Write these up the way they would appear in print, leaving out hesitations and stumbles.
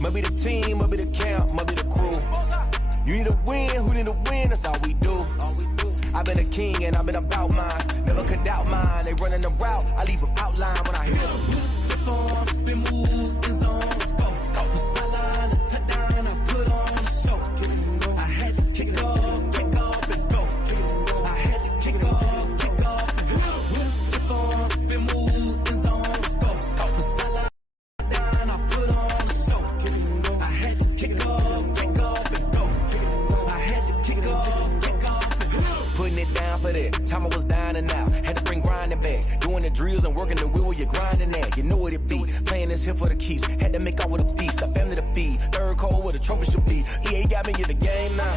Might be the team, might be the camp, might be the crew. You need a win, who need a win, that's all we do. I've been a king and I've been about mine. Never could doubt mine, they running the route, I leave them outline when I hear them. Stiff on, spin move, in zone, let's go. From sideline to touchdown, I put on a show. I had to kick off and go. I had to kick off and go. Stiff on, spin move, in zone, let's go. From sideline to touchdown, I put on a show. I had to kick off and go. I had to kick off and go. Putting it down for that. Time I was down and out. Had to bring grinding back. Doing the drills and working the wheel where you're grinding at. You know what it be. Playing this here for the keeps. Had to make out with a feast. A family to feed. Third cold where the trophy should be. EA got me in the game now.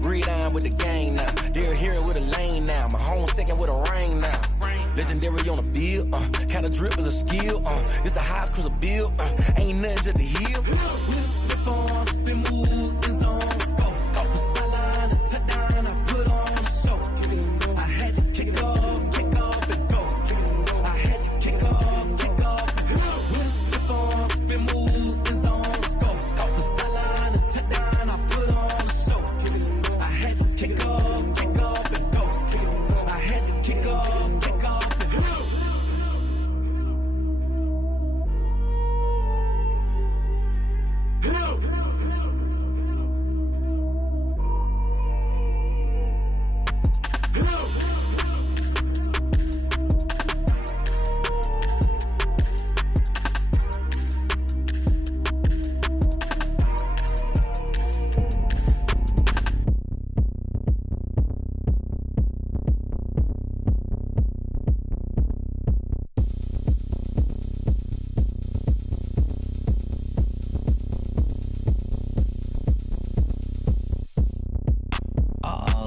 Read on with the game now. They're here with a lane now. My home second with a ring now. Legendary on the field. Kinda drip is a skill. It's the highest cruiser bill. Ain't nothing to the hill. Slip on, spin move, in zone, let's go. From sideline to touchdown, I put on a show. I had to kick off and go. I had to kick off and go. Slip on, spin move, in zone, let's go. From sideline to touchdown, I put on a show. I had to kick off and go. I had to kick off and go.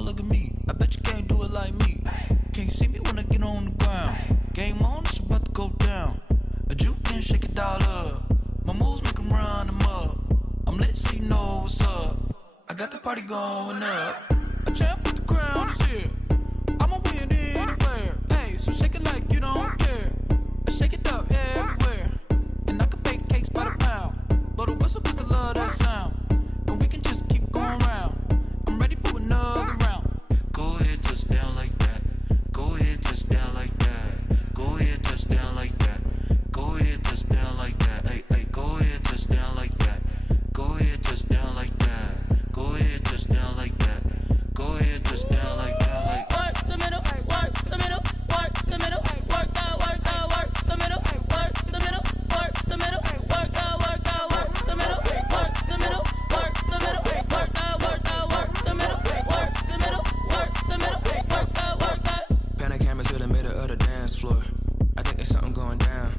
Look at me, I bet you can't do it like me. Can't see me when I get on the ground. Game on, it's about to go down. A juke can shake it all up. My moves make them run them up. I'm lit so you know what's up. I got the party going up. A champ with the crown is here. I'ma win anywhere. Hey, so shake it like you don't care. I shake it up everywhere. And I can bake cakes by the pound. Blow the whistle cause I love that sound. And we can just keep going round. I'm ready for another round. Go ahead, touch down like that. Go ahead, touch down like that. Go ahead, touch down like that. Go ahead, touch down like that. Hey, hey, go ahead, touch down like that. Go ahead, touch down like that. Go ahead, touch down like that. Go ahead, touch down like that. Like work the middle, work the middle, work the middle, work the middle, work the middle, work the middle, work the middle, work the middle, work the middle, work the middle, work the middle, work the middle, work the. Pan a camera to the middle of the dance floor. I think there's something going down.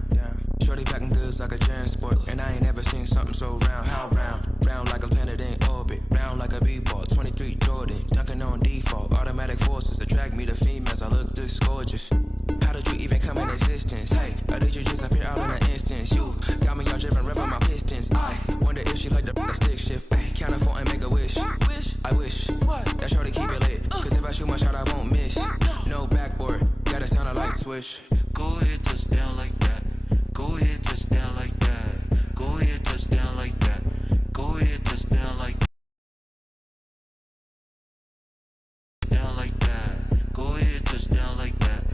Shorty packing goods like a transport, and I ain't ever seen something so round. How round? Round like a planet in orbit, round like a b-ball. 23 Jordan, dunking on default. Automatic forces attract me to females. I look this gorgeous. How did you even come in existence? Hey, or did you just appear out in an instance? You got me all driven, revving my pistons. I wonder if she like the stick shift. Hey, count it 4 and make a wish. I wish that shorty keep it lit. Cause if I shoot my shot, I won't miss. No backboard, gotta sound a light switch. go ahead, touch down like that. Go ahead, touch down like that. Go ahead, touch down like that. Go ahead, touch down like that. Down like that. Go ahead, touch down like that.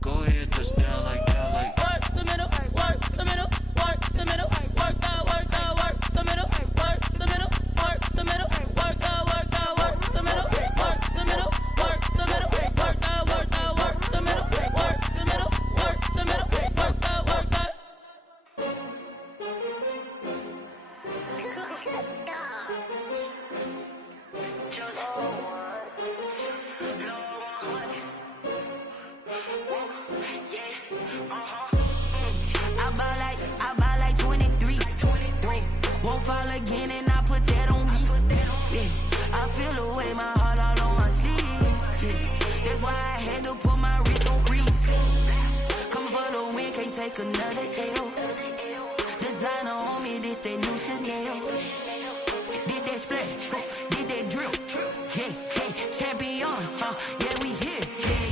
Go ahead, touch down like that. Like work the middle, work the middle, work the middle, work the middle, work the middle, work the middle, work the middle, work the middle, work the middle, work the middle, work the middle, work the middle, work the middle, work the middle, work the middle, work the. I buy like 23. Won't fall again and I put that on me. Yeah, I feel the way my heart all on my sleeve. Yeah, that's why I had to put my wrist on freeze. Coming for the win, can't take another L. Designer on me, this that new Chanel. Did that splash, did that drill. Yeah, champion, yeah, we here.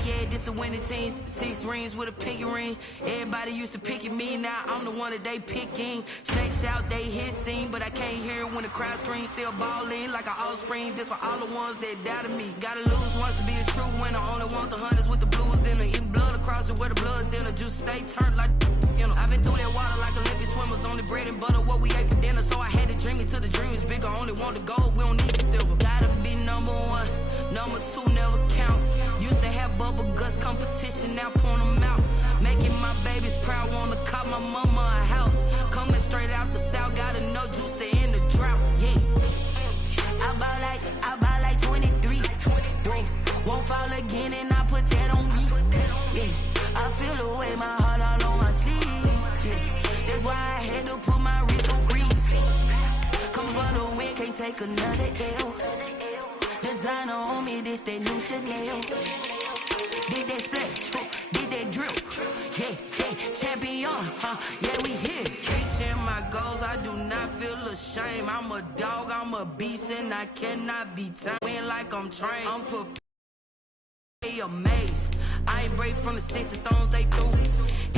Yeah, this the win. 20 teens, 6 rings with a pinky ring. Everybody used to pick at me, now I'm the one that they picking. Snakes out, they hit scene, but I can't hear it when the crowd screams. Still ballin' like an offspring, this for all the ones that doubted me. Gotta lose once to be a true winner, only want the hunters with the blues in it. Eating blood across it where the blood dinner, juice stay turned like, you know. I've been through that water like Olympic swimmers, only bread and butter, what we ate for dinner. So I had to dream it till the dream is bigger, only want the gold, we don't need the silver. Gotta be number one, number two never count. Used to have bubble guts competition, now point them out. Making my babies proud, wanna cop my mama a house. Coming straight out the south, gotta know juice to end the drought, yeah. I buy like 23, won't fall again and I put that on me, yeah. I feel the way, my heart all on my sleeve, yeah. That's why I had to put my wrist on freeze. Come for the win, can't take another L. Designer on me, this that new Chanel. Did that splash, did that drill, yeah, champion, yeah, we here. Reaching my goals, I do not feel ashamed. I'm a dog, I'm a beast, and I cannot be tamed. Win like I'm trained, I'm prepared, amazed. I ain't break from the sticks and stones they threw.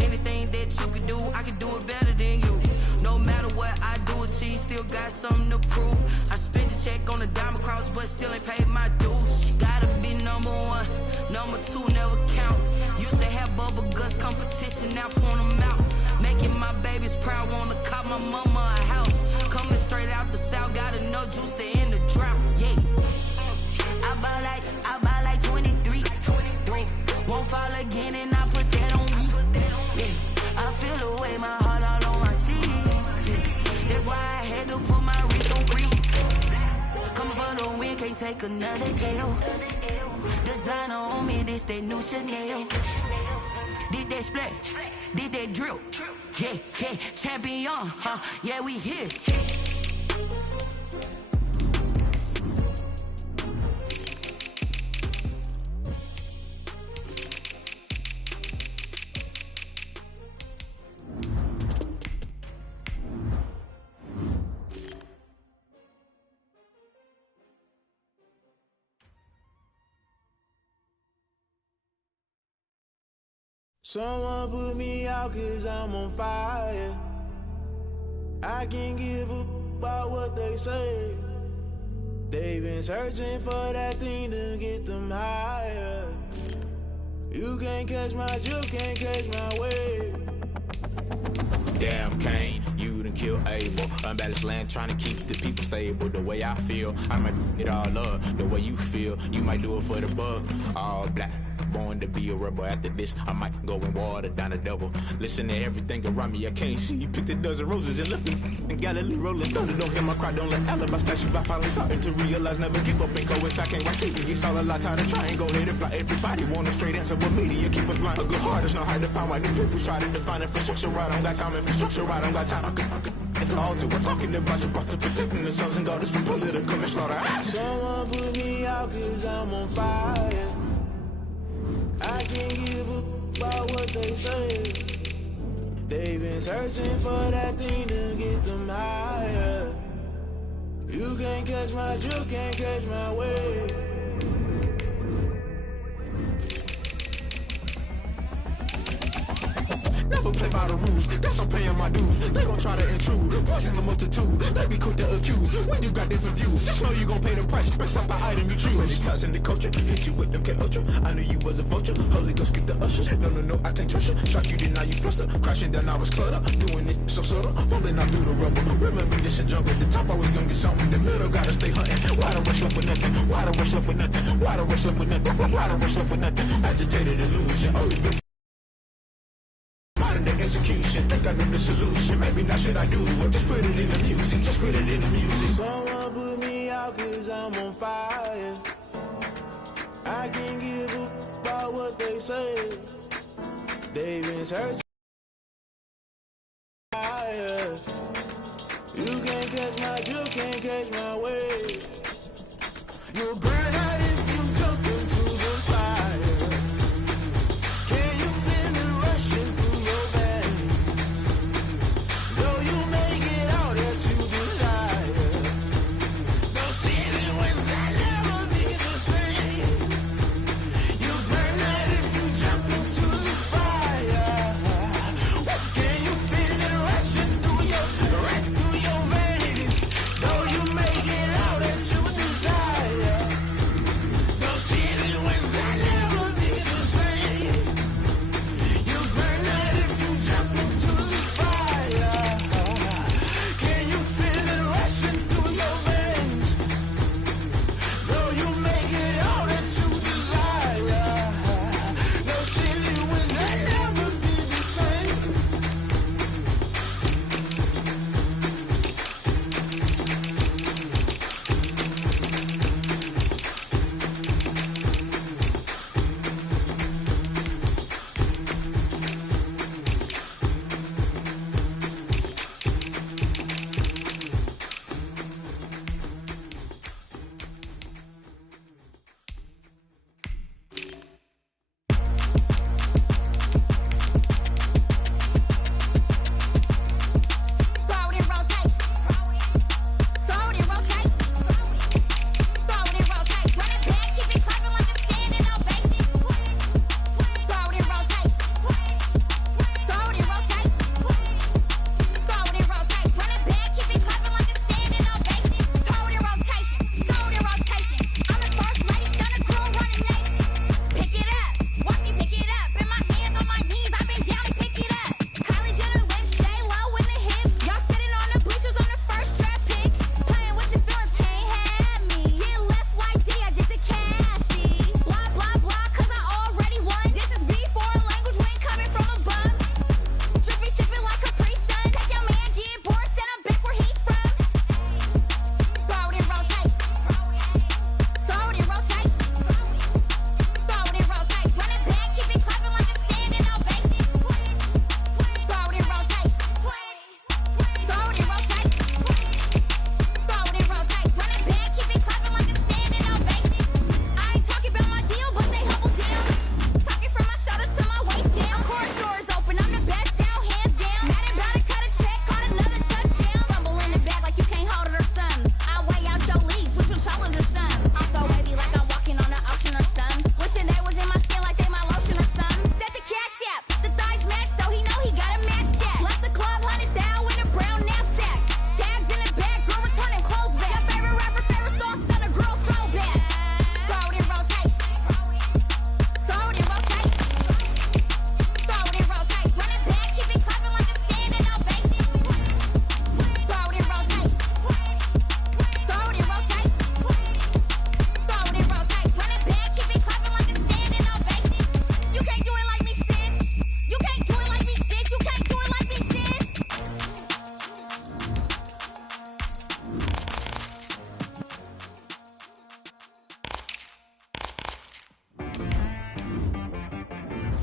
Anything that you could do, I could do it better than you. No matter what I do, achieve, still got something to prove. I spent the check on the diamond cross, but still ain't paid my dues. Gotta be number one, number two never count. Used to have bubble guts competition, now point them out. Making my babies proud, wanna cop my mama a house. Coming straight out the south, gotta know juice to end the drought, yeah. I buy like 23, won't fall again and I put that on me, yeah. I feel the way, my heart all on my sleeve, yeah. That's why I had to put my wrist on freeze. Coming for the win, can't take another L. Designer on me, this that new Chanel. Did that splash, did that drill, yeah, champion, yeah, we here. Someone put me out cause I'm on fire. I can't give up about what they say. They've been searching for that thing to get them higher. You can't catch my juke, can't catch my wave. Damn Kane, you done killed Abel. Unbalanced land, trying to keep the people stable. The way I feel, I might it all up. The way you feel, you might do it for the bug. All black, born to be a rebel. After this, I might go and water down the devil. Listen to everything around me, I can't see. Picked a dozen roses and left them in Galilee rolling. Thunder, don't hear my cry, don't let alibis splash you. I finally starting to realize, never give up and coincide. Can't write TV, it's all a lot, tired of trying. Go ahead and fly. Everybody want a straight answer, but media keep us blind. A good heart is not hard to find. Why the people try to define infrastructure right? I don't got time, infrastructure right, I don't got time. I could call to we're talking about you, about to protecting the sons and daughters from political and slaughter. Someone put me out cause I'm on fire. I can't give up about what they say. They've been searching for that thing to get them higher. You can't catch my juke, can't catch my wave. Never play by the rules, guess I'm paying my dues. They gon' try to intrude, poison the multitude. They be quick to accuse, when you got different views. Just know you gon' pay the price, based off the item you choose. Many times in the culture, hit you with them K-Ultra. I knew you was a vulture, Holy Ghost get the ushers. No, I can't trust you. Shock you, then now you fluster. Crashing down, I was clutter. Doing this so subtle, fumbling out through the rubble. Remember this and jungle, the top always gonna get something. In the middle, gotta stay hunting. Why the rush left with nothing? Why the rush left with nothing? Why the rush left with nothing? Why the rush left with nothing? Agitated illusion, only been execution, think I know the solution. Maybe not should I do it? Just put it in the music. Just put it in the music. Someone put me out cause I'm on fire. I can't give up about what they say. They've been searching higher. You can't catch my juke, can't catch my wave. You'll burn out if you jump into the fire. Can you feel it rushing through your veins? Though you may get all that you desire, no ceiling was that never be the same. You burn out if you jump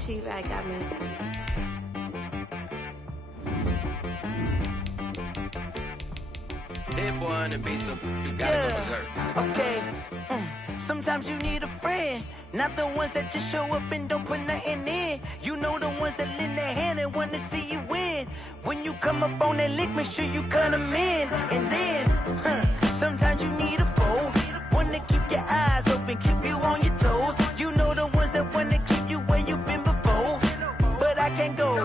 Chief Act got me. Hit one and be some, you gotta go berserk. Okay. Sometimes you need a friend, not the ones that just show up and don't put nothing in. You know the ones that lend their hand and want to see you win. When you come up on that lick, make sure you cut them in. And then, sometimes you need a foe, one to keep your eyes open, keep you on your toes. You know the ones that want to keep you where you've been before. But I can't go,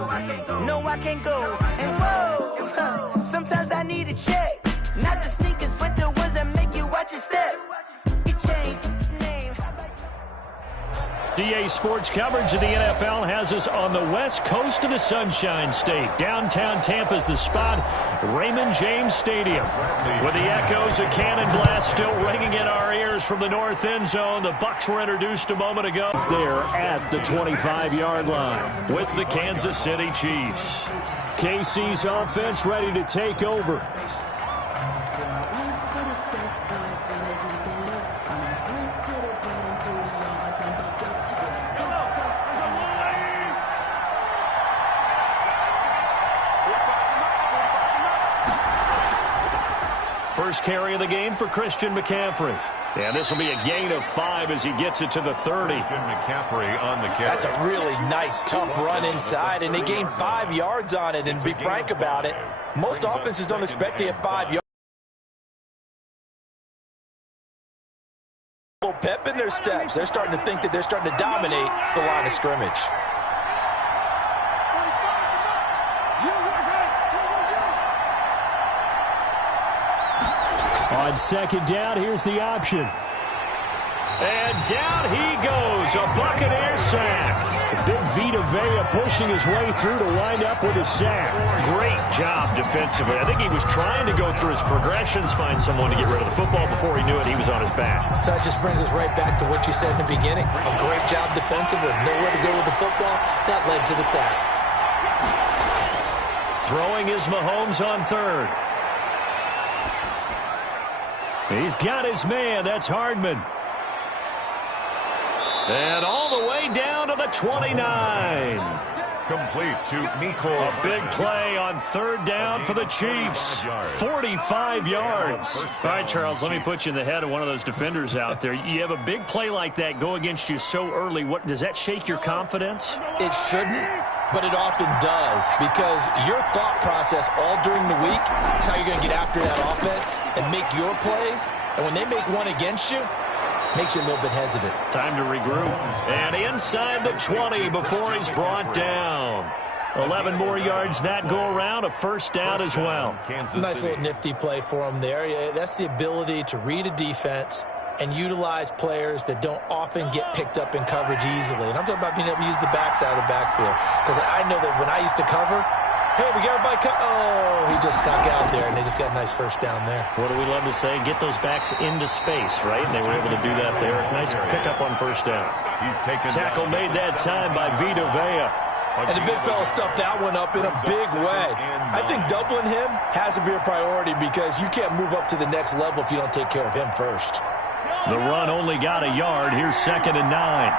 no I can't go. And whoa, sometimes I need a check. Not the sneakers, but the ones that make you watch your step. You change name. DA Sports coverage of the NFL has us on the west coast of the Sunshine State. Downtown Tampa's the spot, Raymond James Stadium. With the echoes of cannon blast still ringing in our ears from the north end zone, the Bucs were introduced a moment ago. They're at the 25-yard line with the Kansas City Chiefs. KC's offense ready to take over. First carry of the game for Christian McCaffrey. And this will be a gain of 5 as he gets it to the 30. Christian McCaffrey on the carry. That's a really nice, tough run inside, and they gained 5 yards on it. And to be frank about it, most offenses don't expect to get 5 yards. A little pep in their steps. They're starting to think that they're starting to dominate the line of scrimmage. On second down, here's the option. And down he goes, a Buccaneer sack. Big Vita Vea pushing his way through to wind up with a sack. Great job defensively. I think he was trying to go through his progressions, find someone to get rid of the football. Before he knew it, he was on his back. So that just brings us right back to what you said in the beginning. A great job defensively. Nowhere to go with the football. That led to the sack. Throwing is Mahomes on third. He's got his man. That's Hardman. And all the way down to the 29. Complete to Nico. A big play on third down for the Chiefs. 45 yards. All right, Charles, let me put you in the head of one of those defenders out there. You have a big play like that go against you so early. What does that shake your confidence? It shouldn't, but it often does, because your thought process all during the week is how you're going to get after that offense and make your plays. And when they make one against you, makes you a little bit hesitant. Time to regroup. And inside the 20 before he's brought down. 11 more yards that go around, a first down as well. Nice little nifty play for him there. Yeah, that's the ability to read a defense and utilize players that don't often get picked up in coverage easily. And I'm talking about being able to use the backside of the backfield. Because I know that when I used to cover, hey, we got everybody oh, he just snuck out there, and they just got a nice first down there. What do we love to say? Get those backs into space, right? And they were able to do that there. Nice pickup on first down. Tackle made that time by Vita Vea. And the big fella stuffed that one up in a big way. I think doubling him has to be a priority, because you can't move up to the next level if you don't take care of him first. The run only got a yard. Here's 2nd and 9.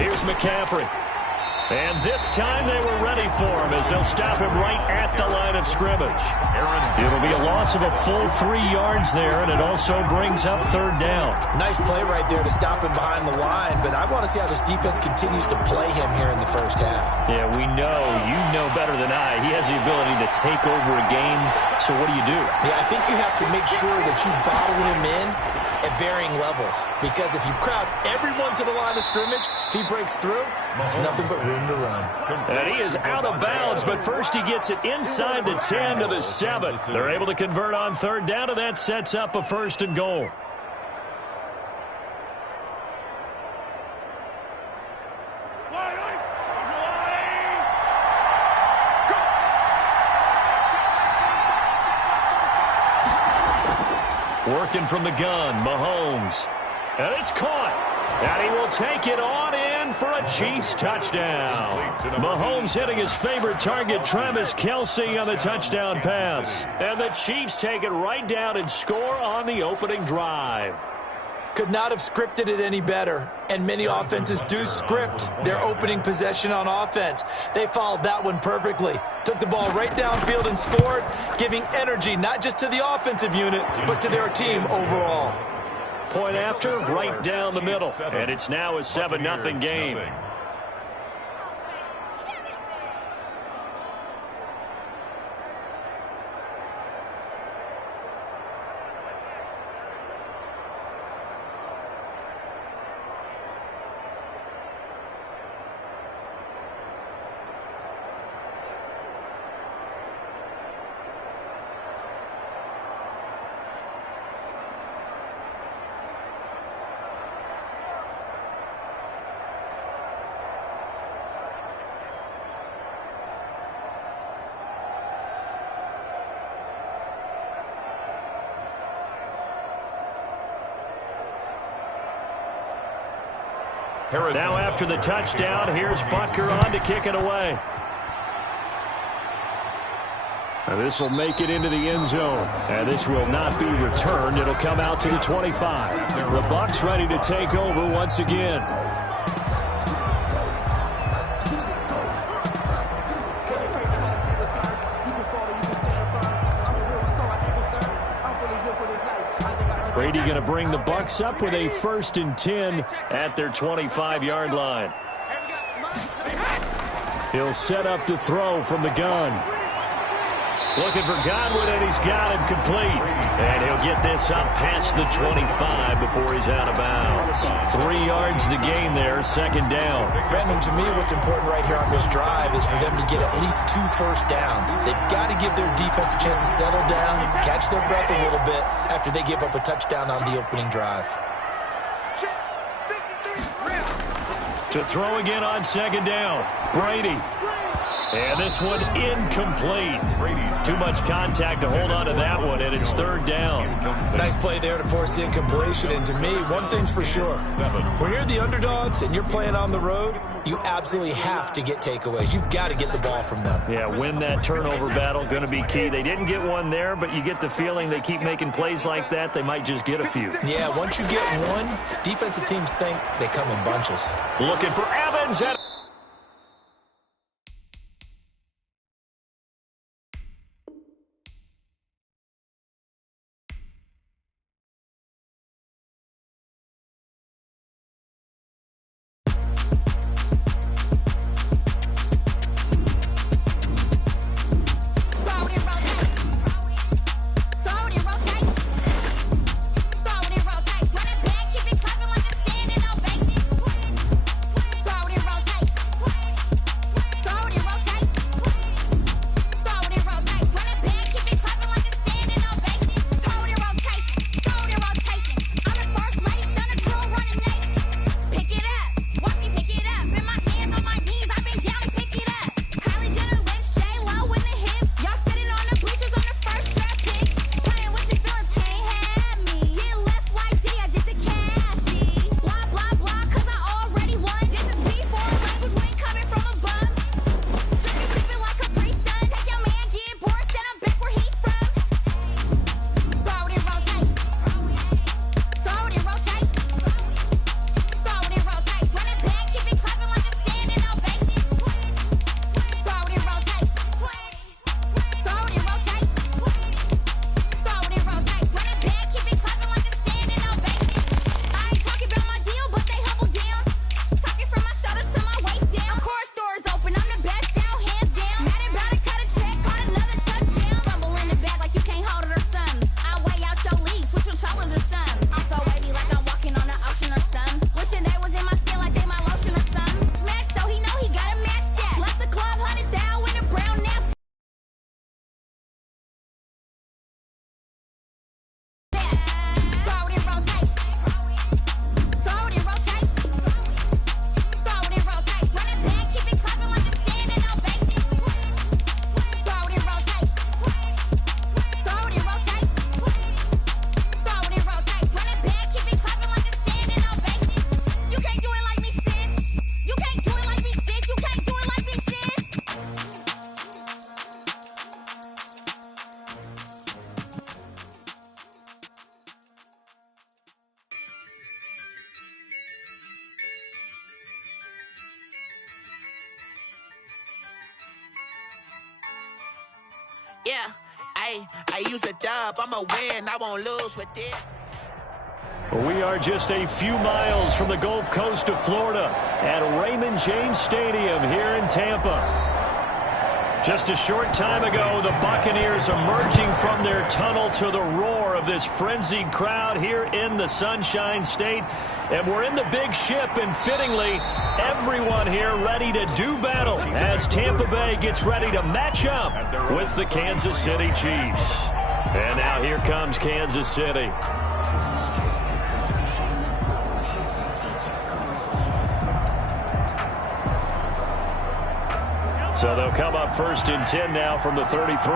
Here's McCaffrey. And this time they were ready for him as they'll stop him right at the line of scrimmage. It'll be a loss of a full 3 yards there, and it also brings up third down. Nice play right there to stop him behind the line, but I want to see how this defense continues to play him here in the first half. Yeah, we know. You know better than I. He has the ability to take over a game, so what do you do? Yeah, I think you have to make sure that you bottle him in at varying levels, because if you crowd everyone to the line of scrimmage, if he breaks through, there's nothing but room to run. And he is out of bounds, but first he gets it inside the 10 to the 7. They're able to convert on third down, and that sets up a 1st and goal. Working from the gun, Mahomes. And it's caught. And he will take it on in for a Chiefs touchdown. Mahomes hitting his favorite target, Travis Kelce, on the touchdown pass. And the Chiefs take it right down and score on the opening drive. Could not have scripted it any better. And many offenses do script their opening possession on offense. They followed that one perfectly. Took the ball right downfield and scored, giving energy not just to the offensive unit, but to their team overall. Point after, right down the middle. And it's now a 7-0 game. Now after the touchdown, here's Butker on to kick it away. This will make it into the end zone. And this will not be returned. It'll come out to the 25. The Bucs ready to take over once again. Brady going to bring the Bucs up with a 1st and 10 at their 25-yard line. He'll set up to throw from the gun. Looking for Godwin, and he's got him complete. And he'll get this up past the 25 before he's out of bounds. 3 yards the gain there, 2nd down. Brandon, to me, what's important right here on this drive is for them to get at least 2 first downs. They've got to give their defense a chance to settle down, catch their breath a little bit after they give up a touchdown on the opening drive. To throw again on 2nd down, Brady. And this one incomplete. Too much contact to hold on to that one, and it's 3rd down. Nice play there to force the incompletion. And to me, one thing's for sure. When you're the underdogs and you're playing on the road, you absolutely have to get takeaways. You've got to get the ball from them. Yeah, win that turnover battle, going to be key. They didn't get one there, but you get the feeling they keep making plays like that, they might just get a few. Yeah, once you get one, defensive teams think they come in bunches. Looking for Evans. And Yeah, I use a dub. I'm a win. I won't lose with this. We are just a few miles from the Gulf Coast of Florida at Raymond James Stadium here in Tampa. Just a short time ago, the Buccaneers emerging from their tunnel to the roar of this frenzied crowd here in the Sunshine State. And we're in the big ship, and fittingly, everyone here ready to do battle as Tampa Bay gets ready to match up with the Kansas City Chiefs. And now here comes Kansas City. So they'll come up first and 10 now from the 33.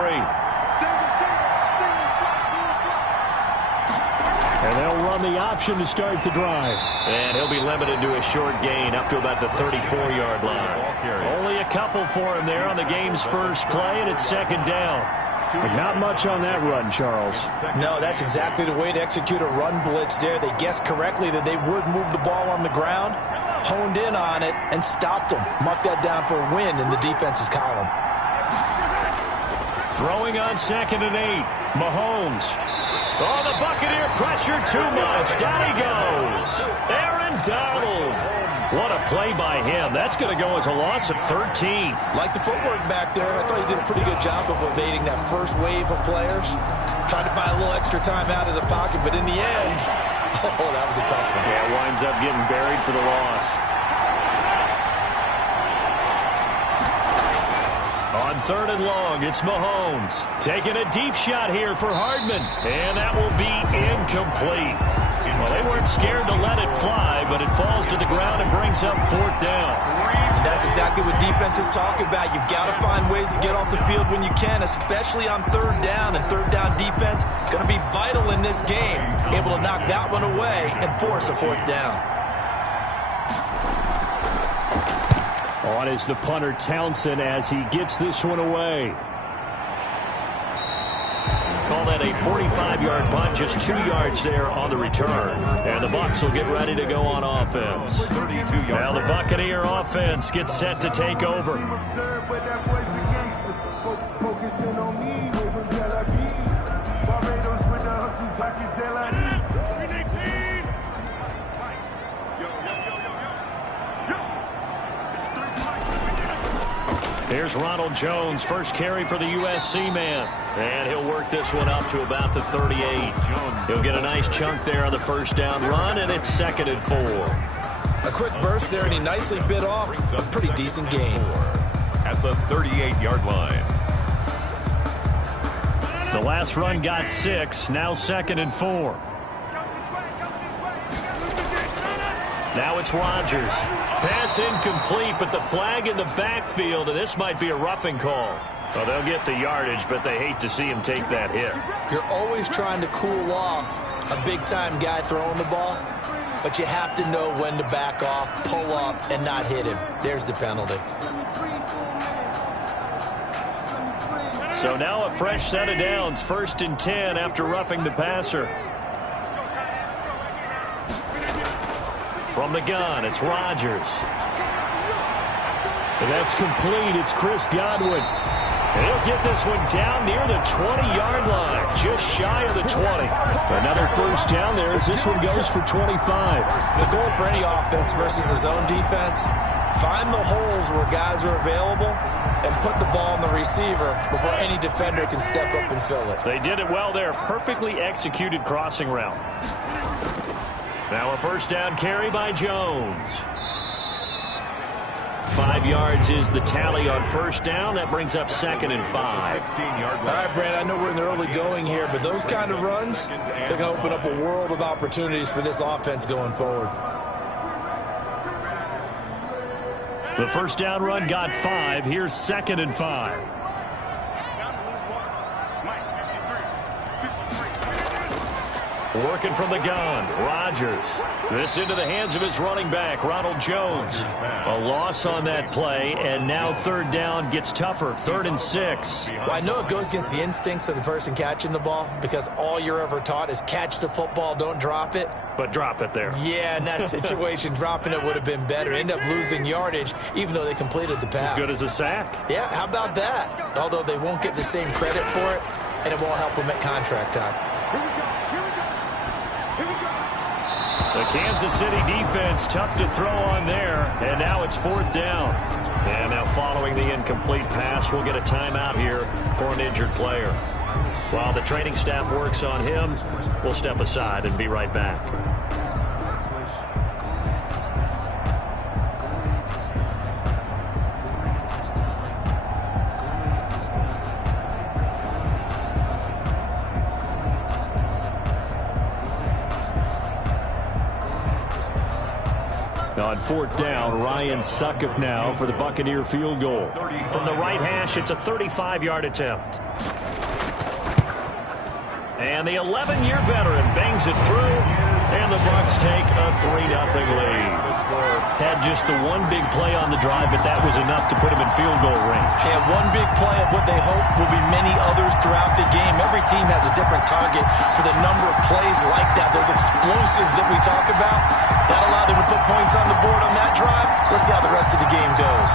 And they'll run the option to start the drive. And he'll be limited to a short gain up to about the 34-yard line. Only a couple for him there on the game's first play, and it's second down. Not much on that run, Charles. No, that's exactly the way to execute a run blitz there. They guessed correctly that they would move the ball on the ground, honed in on it, and stopped them. Mark that down for a win in the defense's column. Throwing on second and 8. Mahomes. Oh, the Buccaneer pressure too much. Down he goes. Aaron Donald. What a play by him. That's going to go as a loss of 13. Like the footwork back there, I thought he did a pretty good job of evading that first wave of players. Tried to buy a little extra time out of the pocket, but in the end, oh, that was a tough one. Yeah, winds up getting buried for the loss. On third and long, it's Mahomes. Taking a deep shot here for Hardman. And that will be incomplete. Well, they weren't scared to let it fly, but it falls to the ground and brings up fourth down. And that's exactly what defenses talk about. You've got to find ways to get off the field when you can, especially on third down. And third down defense going to be vital in this game. Able to knock that one away and force a fourth down. On is the punter Townsend as he gets this one away. Call that a 45-yard punt, just 2 yards there on the return. And the Bucs will get ready to go on offense. Now the Buccaneer offense gets set to take over. Here's Ronald Jones, first carry for the USC man. And he'll work this one up to about the 38. He'll get a nice chunk there on the first down run, and it's second and 4. A quick burst there, and he nicely bit off a pretty decent gain. At the 38-yard line. The last run got 6, now second and 4. Now it's Rodgers. Pass incomplete, but the flag in the backfield, and this might be a roughing call. Well, they'll get the yardage, but they hate to see him take that hit. You're always trying to cool off a big-time guy throwing the ball, but you have to know when to back off, pull up, and not hit him. There's the penalty. So now a fresh set of downs, first and 10 after roughing the passer. From the gun, it's Rodgers. And that's complete. It's Chris Godwin. And he'll get this one down near the 20-yard line, just shy of the 20. Another first down there as this one goes for 25. The goal for any offense versus his own defense, find the holes where guys are available and put the ball on the receiver before any defender can step up and fill it. They did it well there. Perfectly executed crossing route. Now a first down carry by Jones. 5 yards is the tally on first down. That brings up second and 5. 16-yard line. All right, Brand, I know we're in the early going here, but those kind of runs, they're going to open up a world of opportunities for this offense going forward. The first down run got 5. Here's second and 5. Working from the gun, Rodgers. This into the hands of his running back, Ronald Jones. A loss on that play, and now third down gets tougher, 3rd and 6. Well, I know it goes against the instincts of the person catching the ball because all you're ever taught is catch the football, don't drop it. But drop it there. Yeah, in that situation, dropping it would have been better. End up losing yardage, even though they completed the pass. As good as a sack. Yeah, how about that? Although they won't get the same credit for it, and it won't help them at contract time. The Kansas City defense tough to throw on there, and now it's 4th down. And now following the incomplete pass, we'll get a timeout here for an injured player. While the training staff works on him, we'll step aside and be right back. On 4th down, Ryan Succop now for the Buccaneer field goal. From the right hash, it's a 35-yard attempt. And the 11-year veteran bangs it through, and the Bucs take a 3-0 lead. Had just the one big play on the drive, but that was enough to put him in field goal range. Yeah, one big play of what they hope will be many others throughout the game. Every team has a different target for the number of plays like that, those explosives that we talk about. That allowed him to put points on the board on that drive. Let's see how the rest of the game goes.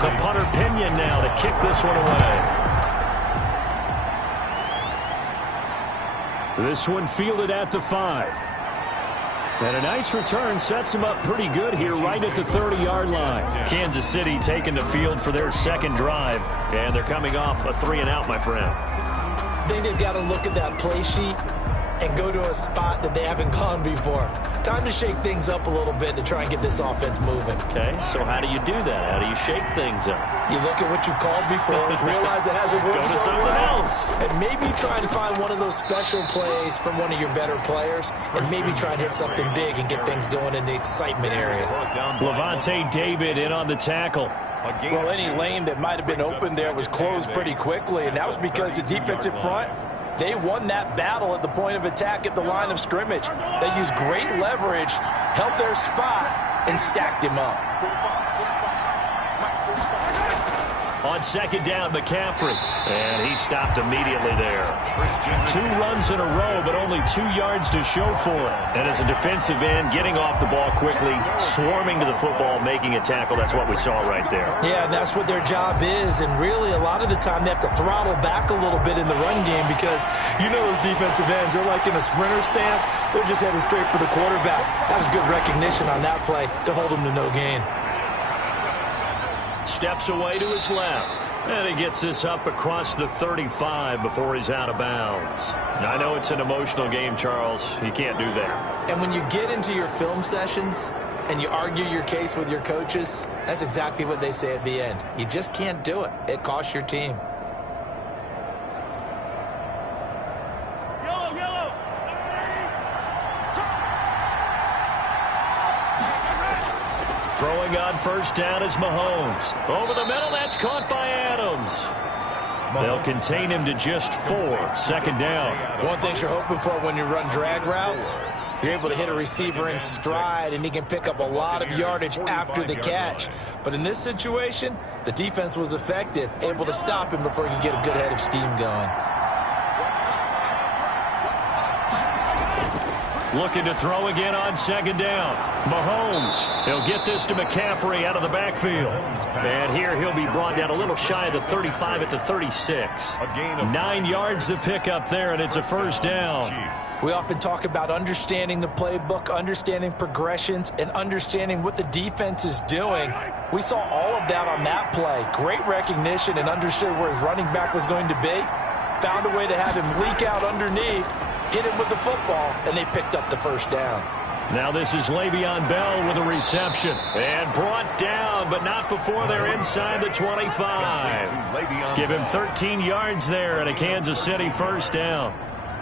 The punter Pinion now to kick this one away. This one fielded at the 5. And a nice return sets him up pretty good here right at the 30-yard line. Kansas City taking the field for their second drive, and they're coming off a 3-and-out, my friend. I think they've got to look at that play sheet and go to a spot that they haven't gone before. Time to shake things up a little bit to try and get this offense moving. Okay, so how do you do that? How do you shake things up? You look at what you've called before, realize it hasn't worked Go to so something well, else. and maybe try and find one of those special plays from one of your better players, and maybe try and hit something big and get things going in the excitement area. Levante David in on the tackle. Well, any lane that might have been open there was closed pretty quickly, and that was because the defensive front, they won that battle at the point of attack at the line of scrimmage. They used great leverage, held their spot, and stacked him up. On second down, McCaffrey. And he stopped immediately there. 2 runs in a row, but only 2 yards to show for it. And as a defensive end, getting off the ball quickly, swarming to the football, making a tackle, that's what we saw right there. Yeah, and that's what their job is. And really, a lot of the time, they have to throttle back a little bit in the run game because you know those defensive ends, they're like in a sprinter stance. They're just headed straight for the quarterback. That was good recognition on that play to hold them to no gain. Steps away to his left. And he gets this up across the 35 before he's out of bounds. Now, I know it's an emotional game, Charles. You can't do that. And when you get into your film sessions and you argue your case with your coaches, that's exactly what they say at the end. You just can't do it. It costs your team. Throwing on first down is Mahomes. Over the middle, that's caught by Adams. They'll contain him to just 4. Second down. One thing you're hoping for when you run drag routes, you're able to hit a receiver in stride, and he can pick up a lot of yardage after the catch. But in this situation, the defense was effective, able to stop him before he could get a good head of steam going. Looking to throw again on second down. Mahomes. He'll get this to McCaffrey out of the backfield. And here he'll be brought down a little shy of the 35 at the 36. 9 yards to pick up there, and it's a first down. We often talk about understanding the playbook, understanding progressions, and understanding what the defense is doing. We saw all of that on that play. Great recognition and understood where his running back was going to be. Found a way to have him leak out underneath. hit him with the football, and they picked up the first down. Now this is Le'Veon Bell with a reception. And brought down, but not before they're inside the 25. Give him 13 yards there and a Kansas City first down.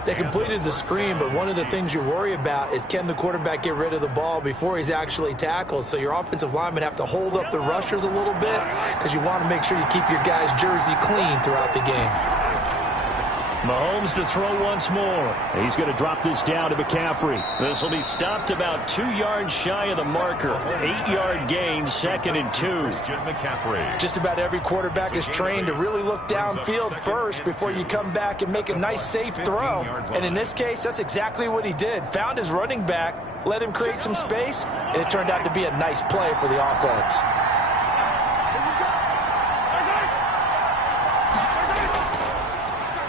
They completed the screen, but one of the things you worry about is can the quarterback get rid of the ball before he's actually tackled? So your offensive linemen have to hold up the rushers a little bit because you want to make sure you keep your guy's jersey clean throughout the game. Mahomes to throw once more. He's going to drop this down to McCaffrey. This will be stopped about 2 yards shy of the marker. 8-yard gain, 2nd and 2. Just about every quarterback is trained to really look downfield first before you come back and make a nice, safe throw. And in this case, that's exactly what he did. Found his running back, let him create some space, and it turned out to be a nice play for the offense.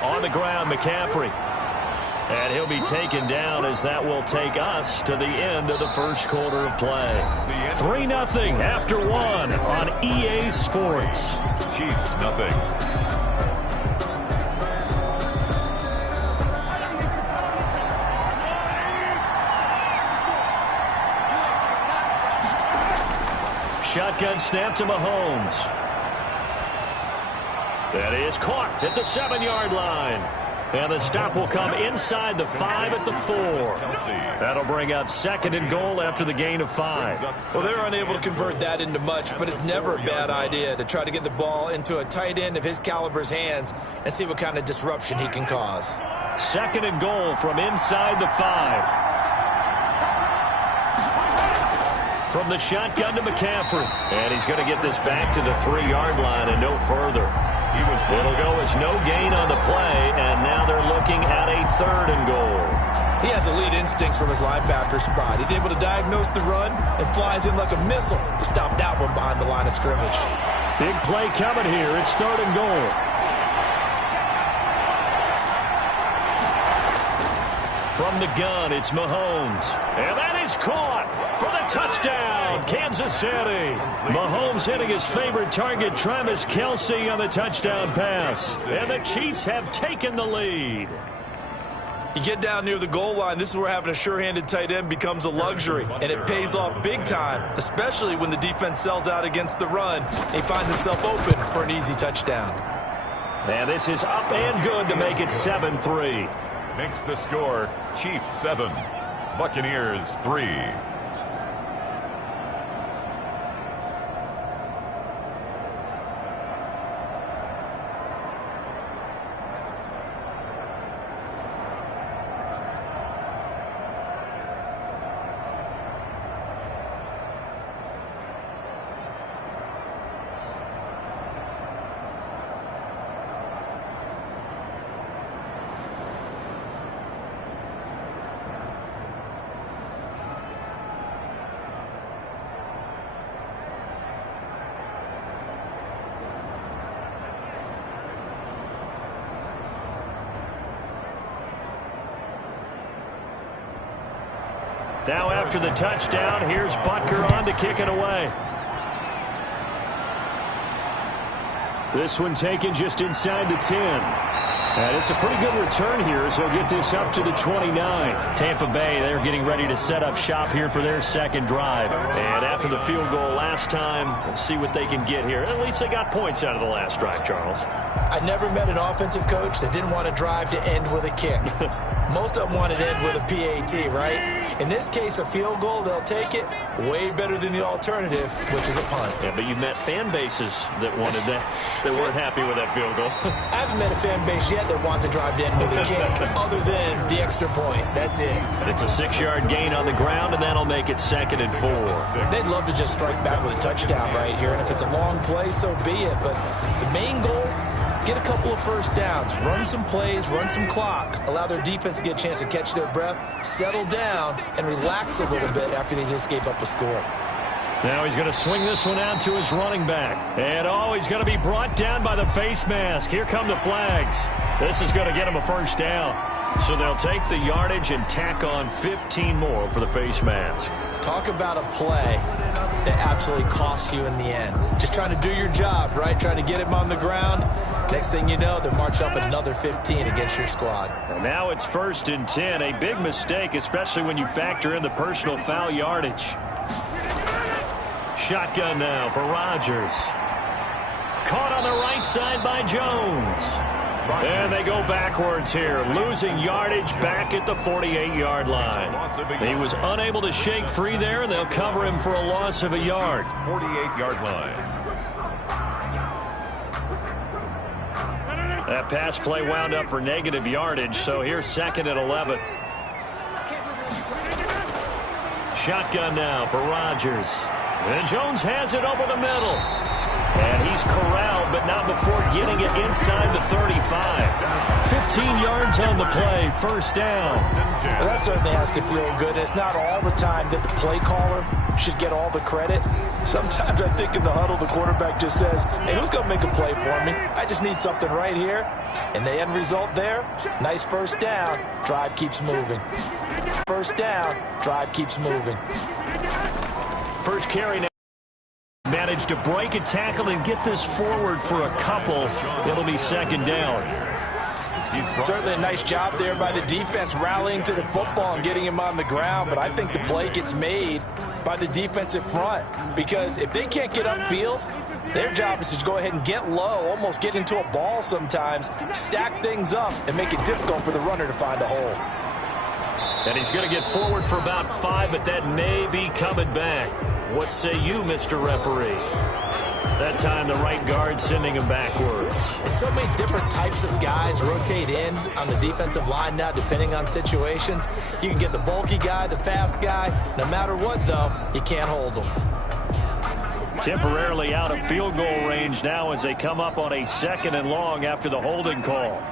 On the ground, McCaffrey. And he'll be taken down as that will take us to the end of the first quarter of play. 3-0 after 1 on EA Sports. Chiefs nothing. Shotgun snap to Mahomes. That is caught at the 7-yard line. And the stop will come inside the 5 at the 4. That'll bring up 2nd and goal after the gain of 5. Well, they're unable to convert that into much, but it's never a bad idea to try to get the ball into a tight end of his caliber's hands and see what kind of disruption he can cause. 2nd and goal from inside the 5. From the shotgun to McCaffrey. And he's going to get this back to the 3-yard line and no further. It'll go as no gain on the play, and now they're looking at a 3rd and goal. He has elite instincts from his linebacker spot. He's able to diagnose the run and flies in like a missile to stop that one behind the line of scrimmage. Big play coming here. It's 3rd and goal. From the gun, it's Mahomes. And that is caught for the touchdown, Kansas City. Mahomes hitting his favorite target, Travis Kelce, on the touchdown pass. And the Chiefs have taken the lead. You get down near the goal line, this is where having a sure-handed tight end becomes a luxury, and it pays off big time, especially when the defense sells out against the run. He finds himself open for an easy touchdown. And this is up and good to make it 7-3. Makes the score Chiefs 7, Buccaneers 3. Now after the touchdown, here's Butker on to kick it away. This one taken just inside the 10. And it's a pretty good return here as he'll get this up to the 29. Tampa Bay, they're getting ready to set up shop here for their 2nd drive. And after the field goal last time, we'll see what they can get here. At least they got points out of the last drive, Charles. I never met an offensive coach that didn't want to drive to end with a kick. Most of them want to end with a PAT, right? In this case, a field goal, they'll take it. Way better than the alternative, which is a punt. Yeah, but you've met fan bases that wanted that, that weren't happy with that field goal. I haven't met a fan base yet that wants to drive to end with a kick, other than the extra point. That's it. It's a 6-yard gain on the ground, and that'll make it 2nd and 4. They'd love to just strike back with a touchdown right here, and if it's a long play, so be it. But the main goal, get a couple of first downs, run some plays, run some clock, allow their defense to get a chance to catch their breath, settle down, and relax a little bit after they just gave up a score. Now he's going to swing this one out to his running back. And, he's going to be brought down by the face mask. Here come the flags. This is going to get him a first down. So they'll take the yardage and tack on 15 more for the face mask. Talk about a play that absolutely costs you in the end. Just trying to do your job, right? Trying to get him on the ground. Next thing you know, they're marching up another 15 against your squad. And now it's 1st and 10. A big mistake, especially when you factor in the personal foul yardage. Shotgun now for Rodgers. Caught on the right side by Jones. And they go backwards here, losing yardage back at the 48-yard line. He was unable to shake free there, and they'll cover him for a loss of a yard. 48-yard line. That pass play wound up for negative yardage, so here's 2nd and 11. Shotgun now for Rodgers. And Jones has it over the middle. And he's corralled, but not before getting it inside the 35. 15 yards on the play, 1st down. Well, that certainly has to feel good. It's not all the time that the play caller should get all the credit. Sometimes I think in the huddle, the quarterback just says, hey, who's going to make a play for me? I just need something right here. And the end result there, nice 1st down. Drive keeps moving. 1st down, drive keeps moving. First carry now. Managed to break a tackle and get this forward for a couple. It'll be 2nd down. Certainly a nice job there by the defense rallying to the football and getting him on the ground, but I think the play gets made by the defensive front because if they can't get upfield, their job is to go ahead and get low, almost get into a ball sometimes, stack things up, and make it difficult for the runner to find a hole. And he's going to get forward for about 5, but that may be coming back. What say you, Mr. Referee? That time the right guard sending him backwards. And so many different types of guys rotate in on the defensive line now depending on situations. You can get the bulky guy, the fast guy. No matter what, though, you can't hold them. Temporarily out of field goal range now as they come up on a 2nd and long after the holding call.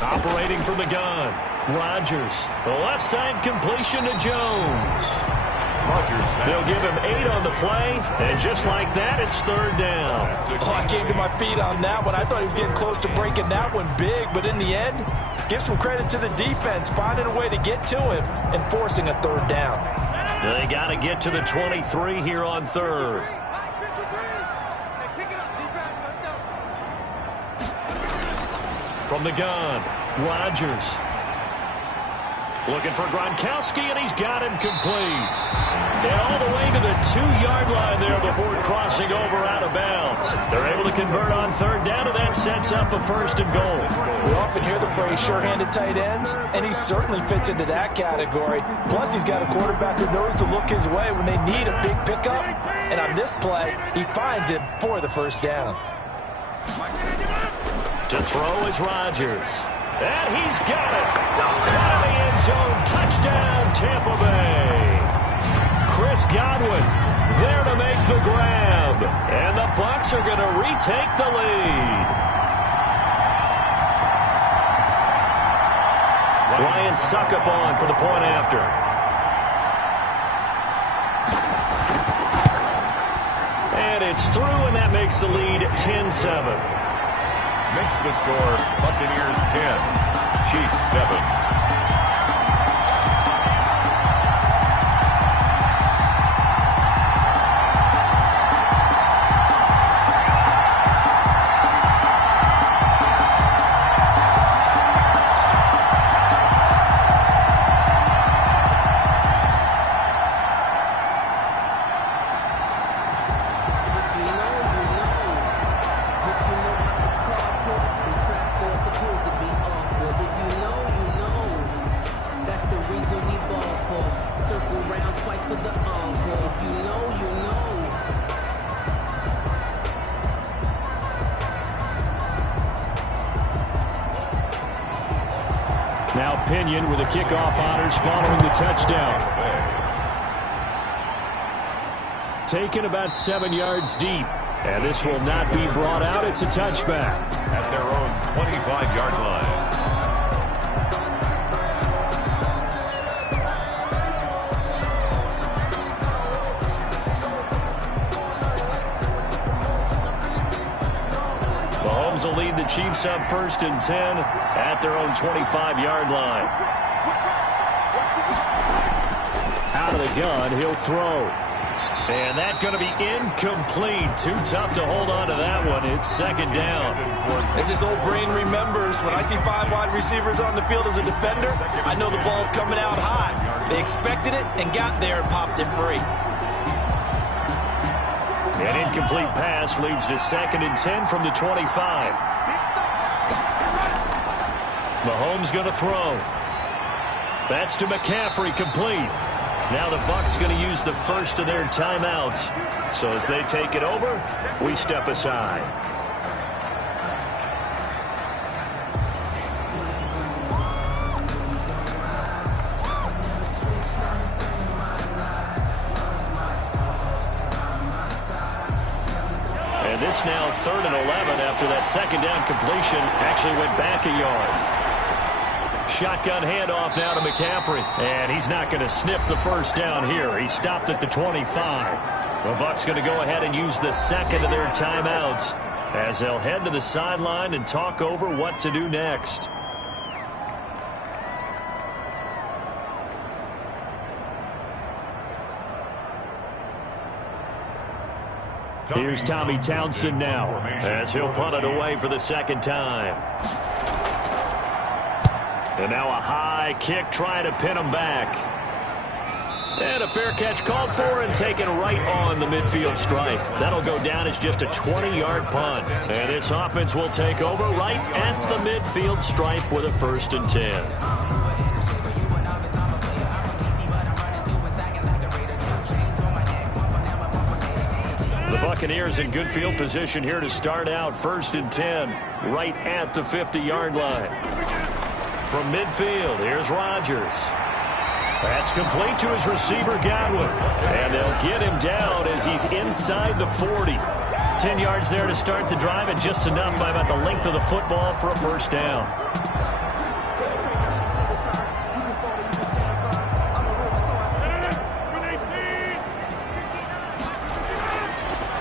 Operating from the gun. Rodgers, the left side completion to Jones. They'll give him 8 on the play, and just like that, it's 3rd down. Oh, I came to my feet on that one. I thought he was getting close to breaking that one big, but in the end, give some credit to the defense, finding a way to get to him and forcing a 3rd down. They got to get to the 23 here on 3rd. From the gun, Rodgers. Looking for Gronkowski, and he's got him complete. And all the way to the 2-yard line there before crossing over out of bounds. They're able to convert on 3rd down, and that sets up a 1st and goal. We often hear the phrase sure-handed tight ends, and he certainly fits into that category. Plus, he's got a quarterback who knows to look his way when they need a big pickup. And on this play, he finds him for the 1st down. To throw is Rodgers. And he's got it. Caught in the end zone. Touchdown, Tampa Bay. Chris Godwin there to make the grab. And the Bucs are going to retake the lead. Ryan Succop for the point after. And it's through, and that makes the lead 10-7. Makes the score Buccaneers 10, Chiefs 7. Now Pinion with the kickoff honors following the touchdown. Taken about 7 yards deep. And this will not be brought out. It's a touchback. At their own 25-yard line. Mahomes will lead the Chiefs up 1st and 10 at their own 25-yard line. Out of the gun, he'll throw. And that's going to be incomplete. Too tough to hold on to that one. It's second down. As this old brain remembers, when I see 5 wide receivers on the field as a defender, I know the ball's coming out high. They expected it and got there and popped it free. An incomplete pass leads to 2nd and 10 from the 25. Mahomes going to throw. That's to McCaffrey, complete. Now the Bucs going to use the first of their timeouts. So as they take it over, we step aside. And this now 3rd and 11 after that second down completion actually went back a yard. Shotgun handoff now to McCaffrey. And he's not going to sniff the first down here. He stopped at the 25. The Bucs going to go ahead and use the second of their timeouts as they'll head to the sideline and talk over what to do next. Here's Tommy Townsend now as he'll punt it away for the second time. And now a high kick trying to pin him back. And a fair catch called for and taken right on the midfield stripe. That'll go down as just a 20-yard punt. And this offense will take over right at the midfield stripe with a 1st and 10. The Buccaneers in good field position here to start out. 1st and 10 right at the 50-yard line. From midfield, here's Rodgers. That's complete to his receiver, Godwin. And they'll get him down as he's inside the 40. 10 yards there to start the drive, and just enough by about the length of the football for a 1st down.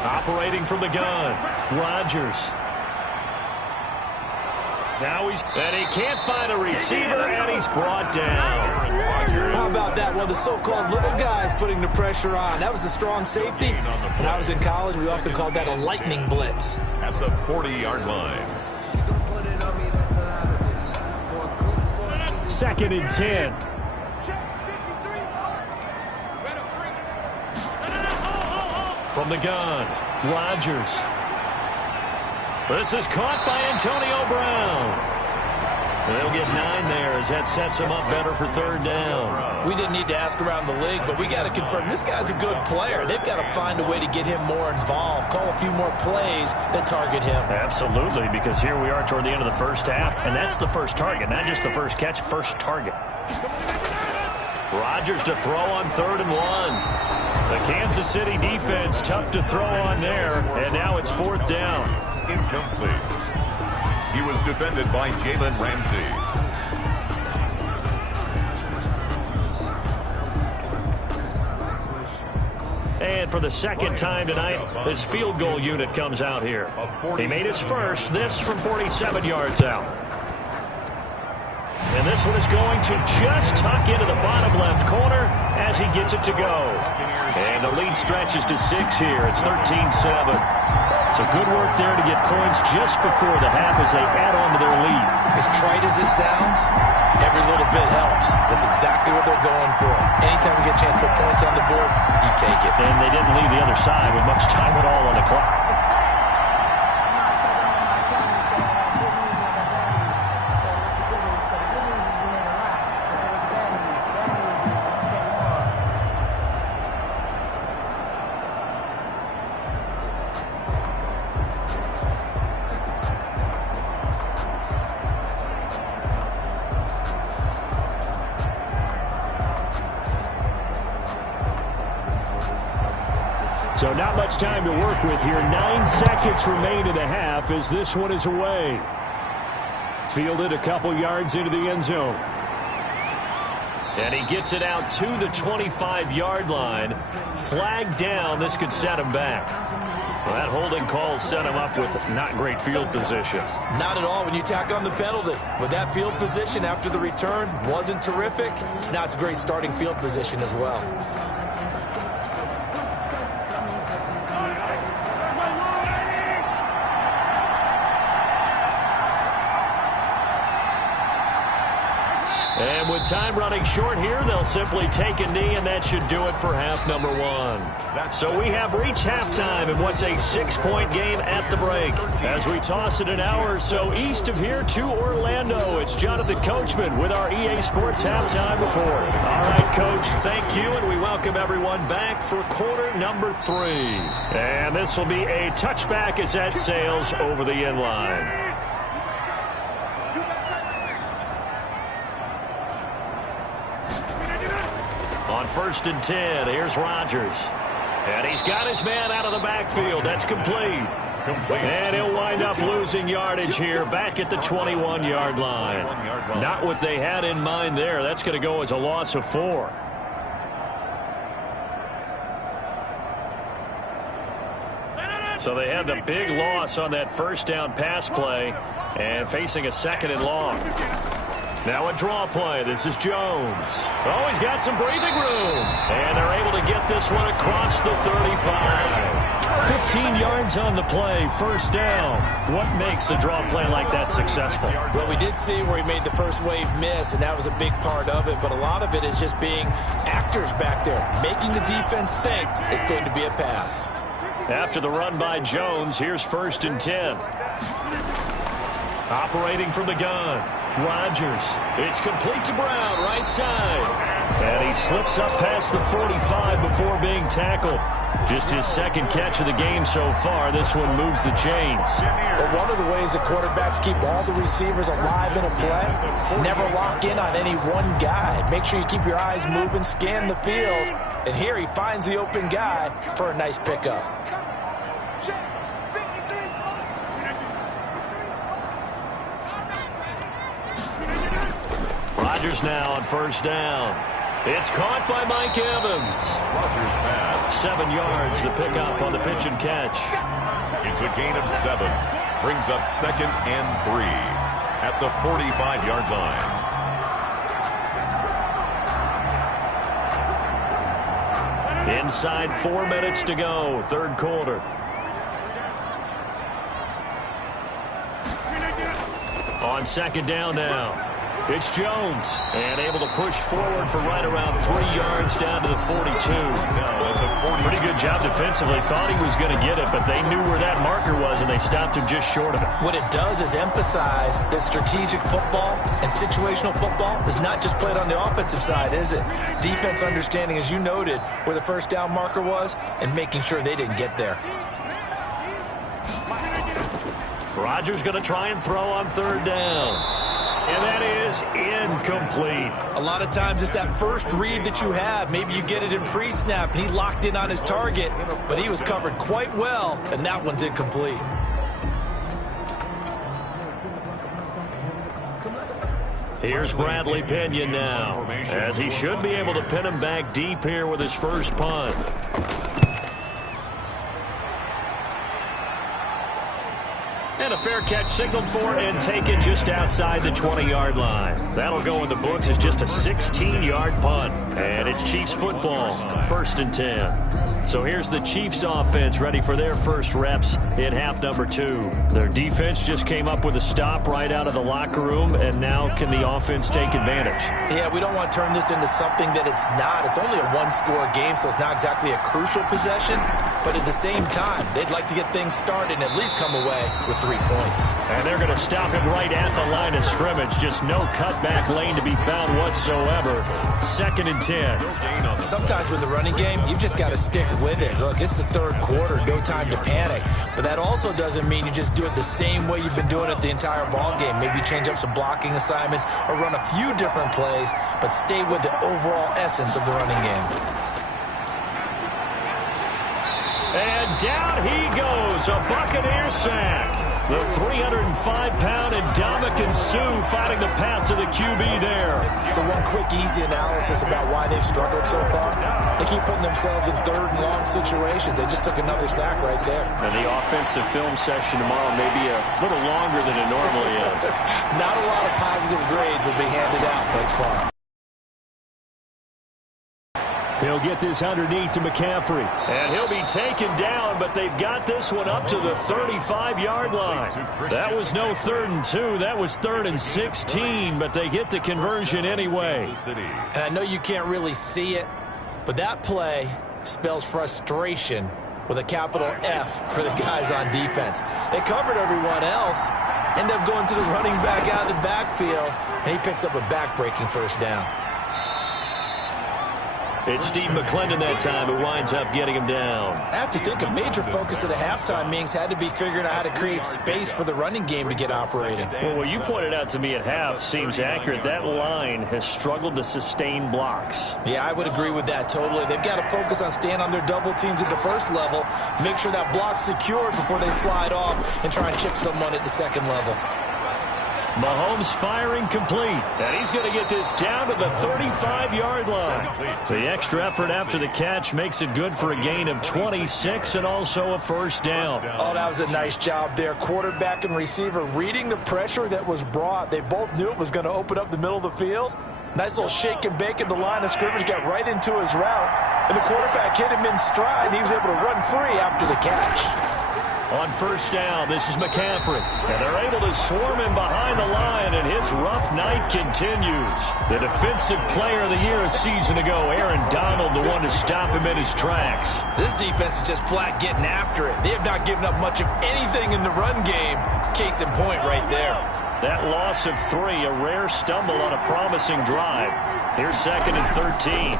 Operating from the gun, Rodgers. Now and he can't find a receiver, and he's brought down. How about that? One of the so-called little guys putting the pressure on. That was a strong safety. When I was in college, we often called that a lightning blitz. At the 40-yard line. 2nd and 10. From the gun, Rodgers. This is caught by Antonio Brown. They'll get 9 there as that sets him up better for 3rd down. We didn't need to ask around the league, but we got to confirm this guy's a good player. They've got to find a way to get him more involved, call a few more plays that target him. Absolutely, because here we are toward the end of the first half, and that's the first target, not just the first catch, first target. Rodgers to throw on 3rd and 1. The Kansas City defense tough to throw on there, and now it's 4th down. Incomplete. He was defended by Jalen Ramsey. And for the second time tonight, his field goal unit comes out here. He made his first, this from 47 yards out. And this one is going to just tuck into the bottom left corner as he gets it to go. And the lead stretches to 6 here. It's 13-7. So good work there to get points just before the half as they add on to their lead. As trite as it sounds, every little bit helps. That's exactly what they're going for. Anytime you get a chance to put points on the board, you take it. And they didn't leave the other side with much time at all on the clock. So not much time to work with here. 9 seconds remain in the half as this one is away. Fielded a couple yards into the end zone. And he gets it out to the 25-yard line. Flag down. This could set him back. Well, that holding call set him up with not great field position. Not at all when you tack on the penalty. With that field position after the return wasn't terrific. It's not a great starting field position as well. And with time running short here, they'll simply take a knee, and that should do it for half number one. So we have reached halftime in what's a 6-point game at the break. As we toss it an hour or so east of here to Orlando, it's Jonathan Coachman with our EA Sports Halftime Report. All right, Coach, thank you, and we welcome everyone back for quarter number 3. And this will be a touchback as that sails over the inline. On 1st and 10, here's Rodgers. And he's got his man out of the backfield. That's complete. And he'll wind up losing yardage here back at the 21-yard line. Not what they had in mind there. That's going to go as a loss of 4. So they had the big loss on that first down pass play and facing a 2nd and long. Now a draw play. This is Jones. Oh, he's got some breathing room. And they're able to get this one across the 35. 15 yards on the play, 1st down. What makes a draw play like that successful? Well, we did see where he made the first wave miss, and that was a big part of it. But a lot of it is just being actors back there, making the defense think it's going to be a pass. After the run by Jones, here's 1st and 10. Operating from the gun. Rodgers. It's complete to Brown, right side. And he slips up past the 45 before being tackled. Just his 2nd catch of the game so far. This one moves the chains. Well, one of the ways that quarterbacks keep all the receivers alive in a play, never lock in on any one guy. Make sure you keep your eyes moving, scan the field. And here he finds the open guy for a nice pickup. Rodgers now on 1st down. It's caught by Mike Evans. Rodgers pass. 7 yards, the pickup on the pitch and catch. It's a gain of 7. Brings up 2nd and 3 at the 45-yard line. Inside 4 minutes to go, 3rd quarter. On 2nd down now. It's Jones, and able to push forward for right around 3 yards down to the 42. Pretty good job defensively. Thought he was going to get it, but they knew where that marker was, and they stopped him just short of it. What it does is emphasize that strategic football and situational football is not just played on the offensive side, is it? Defense understanding, as you noted, where the 1st down marker was and making sure they didn't get there. Rodgers going to try and throw on 3rd down. And that is incomplete. A lot of times it's that first read that you have. Maybe you get it in pre-snap, and he locked in on his target, but he was covered quite well, and that one's incomplete. Here's Bradley Pinion now, as he should be able to pin him back deep here with his first punt. And a fair catch signaled for and taken just outside the 20-yard line. That'll go in the books as just a 16-yard punt. And it's Chiefs football, 1st and 10. So here's the Chiefs offense ready for their first reps in half number 2. Their defense just came up with a stop right out of the locker room, and now can the offense take advantage? Yeah, we don't want to turn this into something that it's not. It's only a 1-score game, so it's not exactly a crucial possession. But at the same time, they'd like to get things started and at least come away with 3 points. And they're going to stop him right at the line of scrimmage. Just no cutback lane to be found whatsoever. 2nd and 10. Sometimes with the running game, you've just got to stick with it. Look, it's the 3rd quarter, no time to panic. But that also doesn't mean you just do it the same way you've been doing it the entire ball game. Maybe change up some blocking assignments or run a few different plays, but stay with the overall essence of the running game. And down he goes, a Buccaneer sack. The 305-pound Ndamukong Suh finding the path to the QB there. So one quick, easy analysis about why they've struggled so far. They keep putting themselves in 3rd and long situations. They just took another sack right there. And the offensive film session tomorrow may be a little longer than it normally is. Not a lot of positive grades will be handed out thus far. He'll get this underneath to McCaffrey. And he'll be taken down, but they've got this one up to the 35-yard line. That was no 3rd and 2. That was 3rd and 16, but they get the conversion anyway. And I know you can't really see it, but that play spells frustration with a capital F for the guys on defense. They covered everyone else, end up going to the running back out of the backfield, and he picks up a back-breaking first down. It's Steve McClendon that time who winds up getting him down. I have to think a major focus of the halftime meetings had to be figuring out how to create space for the running game to get operating. Well, what you pointed out to me at half seems accurate. That line has struggled to sustain blocks. Yeah, I would agree with that totally. They've got to focus on staying on their double teams at the first level, make sure that block's secured before they slide off and try and chip someone at the second level. Mahomes firing complete, and he's going to get this down to the 35-yard line. The extra effort after the catch makes it good for a gain of 26 and also a first down. Oh, that was a nice job there. Quarterback and receiver reading the pressure that was brought. They both knew it was going to open up the middle of the field. Nice little shake and bake at the line of scrimmage, got right into his route, and the quarterback hit him in stride, and he was able to run free after the catch. On first down, this is McCaffrey. And they're able to swarm him behind the line, and his rough night continues. The defensive player of the year a season ago, Aaron Donald, the one to stop him in his tracks. This defense is just flat getting after it. They have not given up much of anything in the run game. Case in point right there. That loss of 3, a rare stumble on a promising drive. Here's 2nd and 13.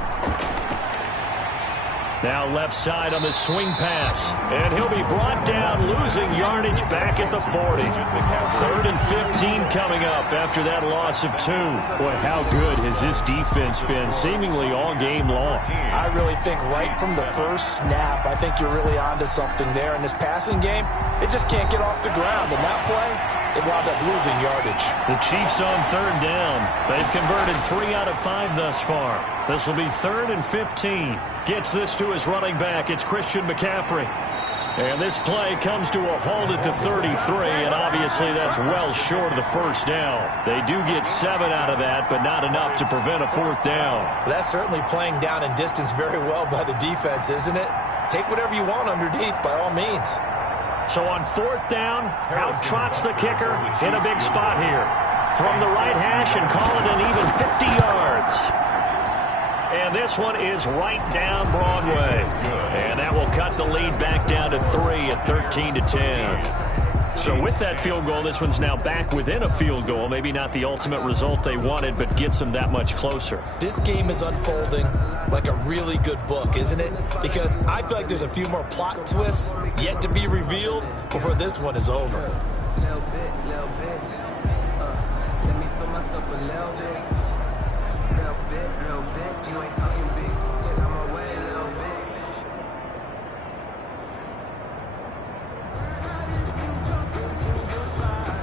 Now left side on the swing pass. And he'll be brought down, losing yardage back at the 40. 3rd and 15 coming up after that loss of 2. Boy, how good has this defense been seemingly all game long? I really think right from the first snap, I think you're really onto something there. In this passing game, it just can't get off the ground. And that play, it wound up losing yardage. The Chiefs on 3rd down. They've converted 3 out of 5 thus far. This will be 3rd and 15. Gets this to his running back. It's Christian McCaffrey. And this play comes to a halt at the 33, and obviously that's well short of the first down. They do get 7 out of that, but not enough to prevent a 4th down. That's certainly playing down in distance very well by the defense, isn't it? Take whatever you want underneath by all means. So on 4th down, out trots the kicker in a big spot here. From the right hash and call it an even 50 yards. And this one is right down Broadway. And that will cut the lead back down to 3 at 13-10. So with that field goal, this one's now back within a field goal. Maybe not the ultimate result they wanted, but gets them that much closer. This game is unfolding like a really good book, isn't it? Because I feel like there's a few more plot twists yet to be revealed before this one is over. Little bit. Let me feel myself a little bit. Little bit. You ain't talking big. Get out my way a little bit. Can you feel me rushing through your veins?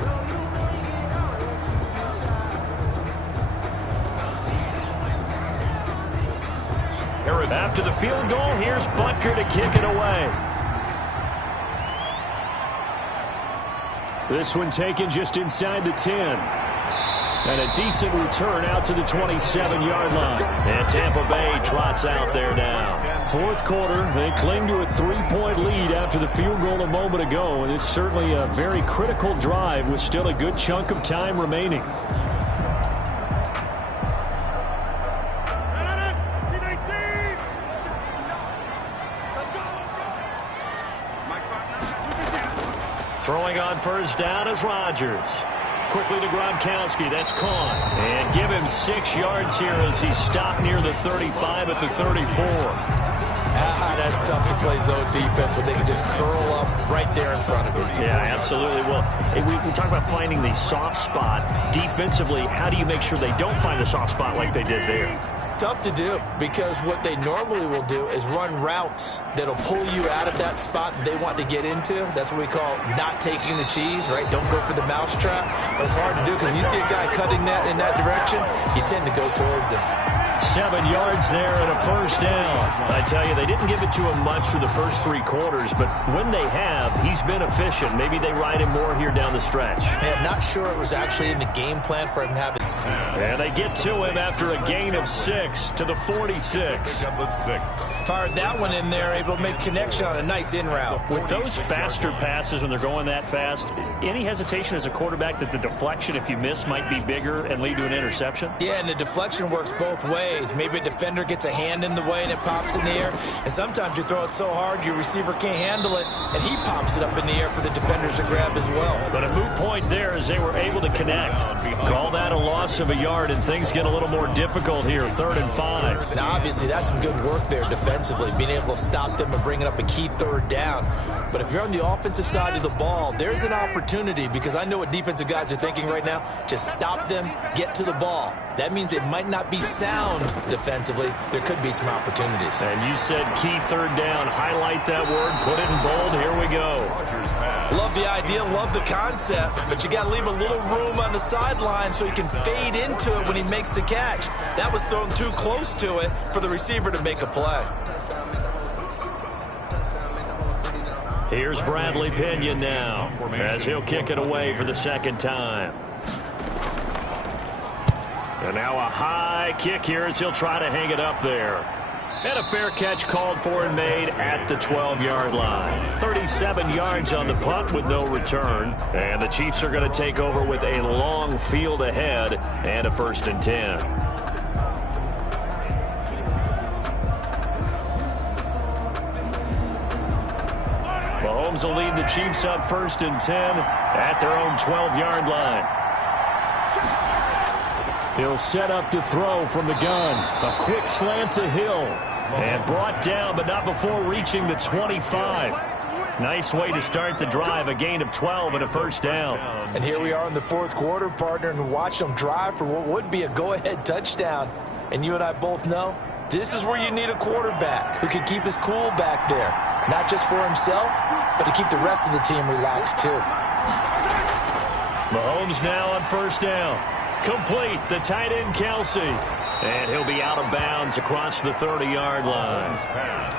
No, you make it all that you desire. After the field goal, here's Butker to kick it away. This one taken just inside the 10. And a decent return out to the 27-yard line. And Tampa Bay trots out there now. 4th quarter, they cling to a 3-point lead after the field goal a moment ago. And it's certainly a very critical drive with still a good chunk of time remaining. Throwing on first down is Rodgers. Quickly to Gronkowski. That's caught. And give him 6 yards here as he's stopped near the 35 at the 34. That's tough to play zone defense when they can just curl up right there in front of you. Yeah, absolutely. Well, we talk about finding the soft spot. Defensively, how do you make sure they don't find the soft spot like they did there? Tough to do, because what they normally will do is run routes that'll pull you out of that spot that they want to get into. That's what we call not taking the cheese, right? Don't go for the mousetrap. But it's hard to do because when you see a guy cutting that in that direction, you tend to go towards him. 7 yards there and a first down. I tell you, they didn't give it to him much for the first 3 quarters, but when they have, he's been efficient. Maybe they ride him more here down the stretch. Yeah, not sure it was actually in the game plan for him to have it. And they get to him after a gain of 6 to the 46. Fired that one in there, able to make connection on a nice in route. With those faster passes when they're going that fast, any hesitation as a quarterback that the deflection, if you miss, might be bigger and lead to an interception? Yeah, and the deflection works both ways. Maybe a defender gets a hand in the way and it pops in the air. And sometimes you throw it so hard your receiver can't handle it, and he pops it up in the air for the defenders to grab as well. But a moot point there as they were able to connect. Call that a loss of a yard, and things get a little more difficult here, 3rd and 5. Now, obviously, that's some good work there defensively, being able to stop them and bringing up a key 3rd down. But if you're on the offensive side of the ball, there's an opportunity, because I know what defensive guys are thinking right now. Just stop them, get to the ball. That means it might not be sound defensively. There could be some opportunities. And you said key 3rd down. Highlight that word, put it in bold. Here we go. Love the idea, love the concept, but you got to leave a little room on the sideline so he can fade into it when he makes the catch. That was thrown too close to it for the receiver to make a play. Here's Bradley Pinion now as he'll kick it away for the 2nd time. And now a high kick here as he'll try to hang it up there. And a fair catch called for and made at the 12-yard line. 37 yards on the punt with no return. And the Chiefs are going to take over with a long field ahead and a 1st and 10. Mahomes will lead the Chiefs up 1st and 10 at their own 12-yard line. He'll set up to throw from the gun. A quick slant to Hill. And brought down, but not before reaching the 25. Nice way to start the drive. A gain of 12 and a 1st down. And here we are in the 4th quarter, partner, and watch them drive for what would be a go-ahead touchdown. And you and I both know this is where you need a quarterback who can keep his cool back there. Not just for himself, but to keep the rest of the team relaxed, too. Mahomes now on 1st down. Complete, the tight end Kelsey. And he'll be out of bounds across the 30-yard line.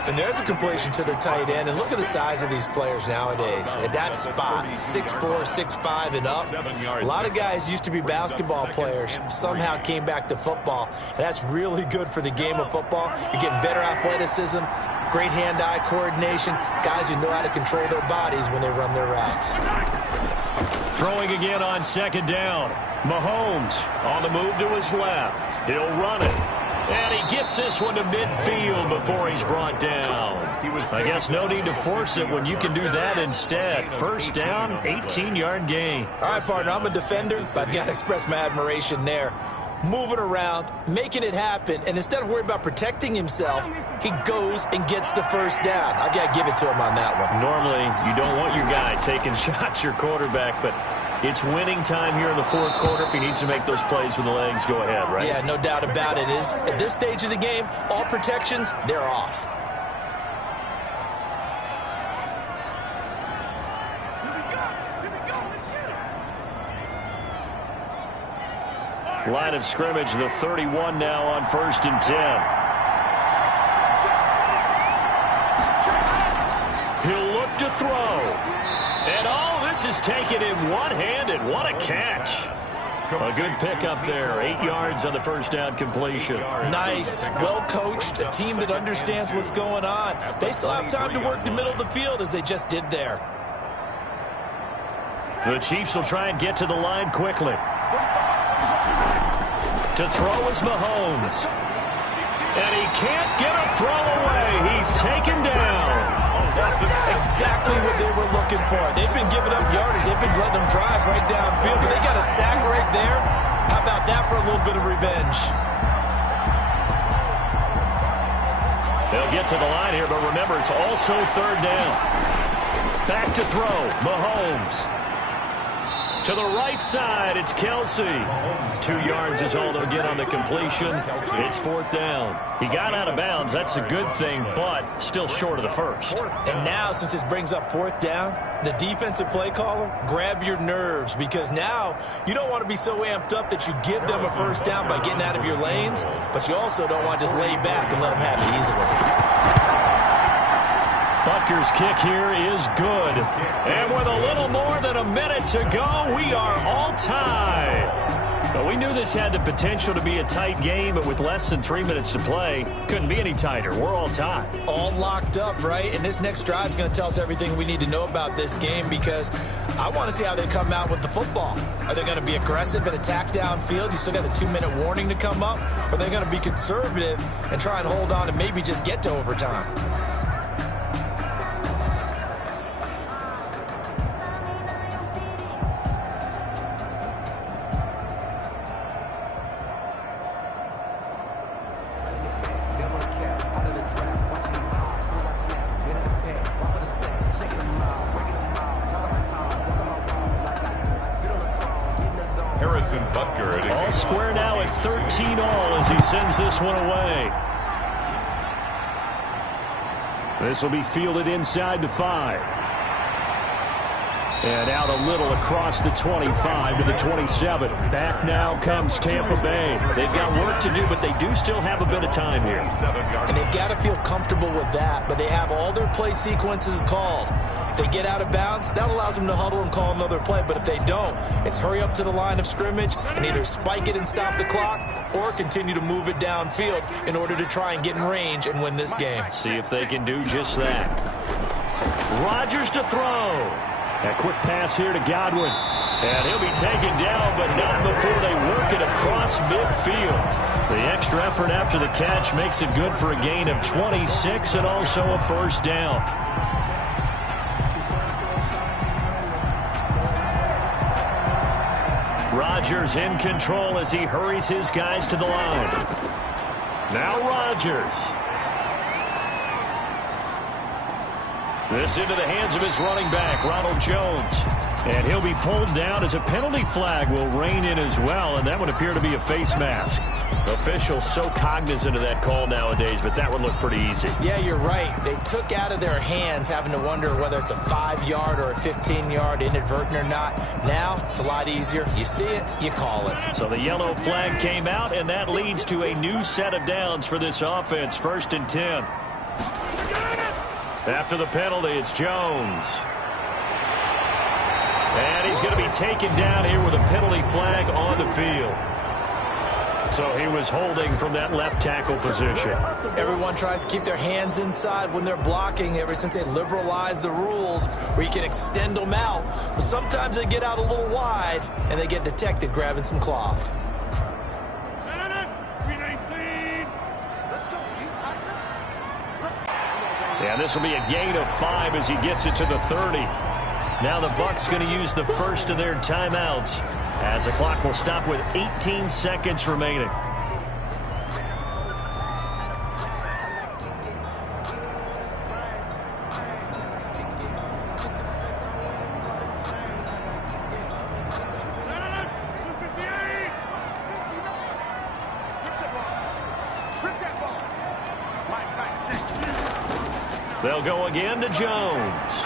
And there's a completion to the tight end. And look at the size of these players nowadays. At that spot, 6'4", 6'5", and up. A lot of guys used to be basketball players, somehow came back to football. And that's really good for the game of football. You're getting better athleticism, great hand-eye coordination, guys who know how to control their bodies when they run their routes. Throwing again on 2nd down. Mahomes on the move to his left. He'll run it. And he gets this one to midfield before he's brought down. I guess no need to force it when you can do that instead. 1st down, 18-yard gain. All right, partner, I'm a defender, but I've got to express my admiration there. Moving around, making it happen, and instead of worrying about protecting himself, he goes and gets the 1st down. I've got to give it to him on that one. Normally, you don't want your guy taking shots, your quarterback, but it's winning time here in the 4th quarter. If he needs to make those plays with the legs, go ahead, right? Yeah, no doubt about it. At this stage of the game, all protections, they're off. Line of scrimmage, the 31 now on 1st and 10. He'll look to throw. And this is taken in one-handed. What a catch. A good pickup there. 8 yards on the 1st down completion. Nice. Well coached. A team that understands what's going on. They still have time to work the middle of the field as they just did there. The Chiefs will try and get to the line quickly. To throw is Mahomes. And he can't get a throw away. He's taken down. Exactly what they were looking for. They've been giving up yardage. They've been letting them drive right downfield, but they got a sack right there. How about that for a little bit of revenge? They'll get to the line here, but remember, it's also 3rd down. Back to throw, Mahomes. To the right side, it's Kelsey. 2 yards is all they'll get on the completion. It's 4th down. He got out of bounds. That's a good thing, but still short of the first. And now, since this brings up 4th down, the defensive play caller, grab your nerves, because now you don't want to be so amped up that you give them a first down by getting out of your lanes, but you also don't want to just lay back and let them have it easily. Butker's kick here is good. And with a little more than a minute to go, we are all tied. But we knew this had the potential to be a tight game, but with less than 3 minutes to play, couldn't be any tighter. We're all tied. All locked up, right? And this next drive is going to tell us everything we need to know about this game, because I want to see how they come out with the football. Are they going to be aggressive and attack downfield? You still got the 2-minute warning to come up? Or are they going to be conservative and try and hold on and maybe just get to overtime? All square now at 13 all as he sends this one away. This will be fielded inside the 5. And out a little across the 25 to the 27. Back now comes Tampa Bay. They've got work to do, but they do still have a bit of time here. And they've got to feel comfortable with that, but they have all their play sequences called. If they get out of bounds, that allows them to huddle and call another play. But if they don't, it's hurry up to the line of scrimmage and either spike it and stop the clock or continue to move it downfield in order to try and get in range and win this game. See if they can do just that. Rodgers to throw. A quick pass here to Godwin. And he'll be taken down, but not before they work it across midfield. The extra effort after the catch makes it good for a gain of 26 and also a first down. Rodgers in control as he hurries his guys to the line. Now Rodgers. This into the hands of his running back, Ronald Jones. And he'll be pulled down as a penalty flag will rein in as well, and that would appear to be a face mask. Officials so cognizant of that call nowadays, but that would look pretty easy. Yeah, you're right. They took out of their hands having to wonder whether it's a 5-yard or a 15-yard inadvertent or not. Now, it's a lot easier. You see it, you call it. So the yellow flag came out, and that leads to a new set of downs for this offense. 1st and 10. After the penalty, it's Jones. And he's going to be taken down here with a penalty flag on the field. So he was holding from that left tackle position. Everyone tries to keep their hands inside when they're blocking ever since they liberalized the rules where you can extend them out. But sometimes they get out a little wide and they get detected grabbing some cloth. And this will be a gain of 5 as he gets it to the 30. Now the Bucs going to use the first of their timeouts as the clock will stop with 18 seconds remaining. They'll go again to Jones.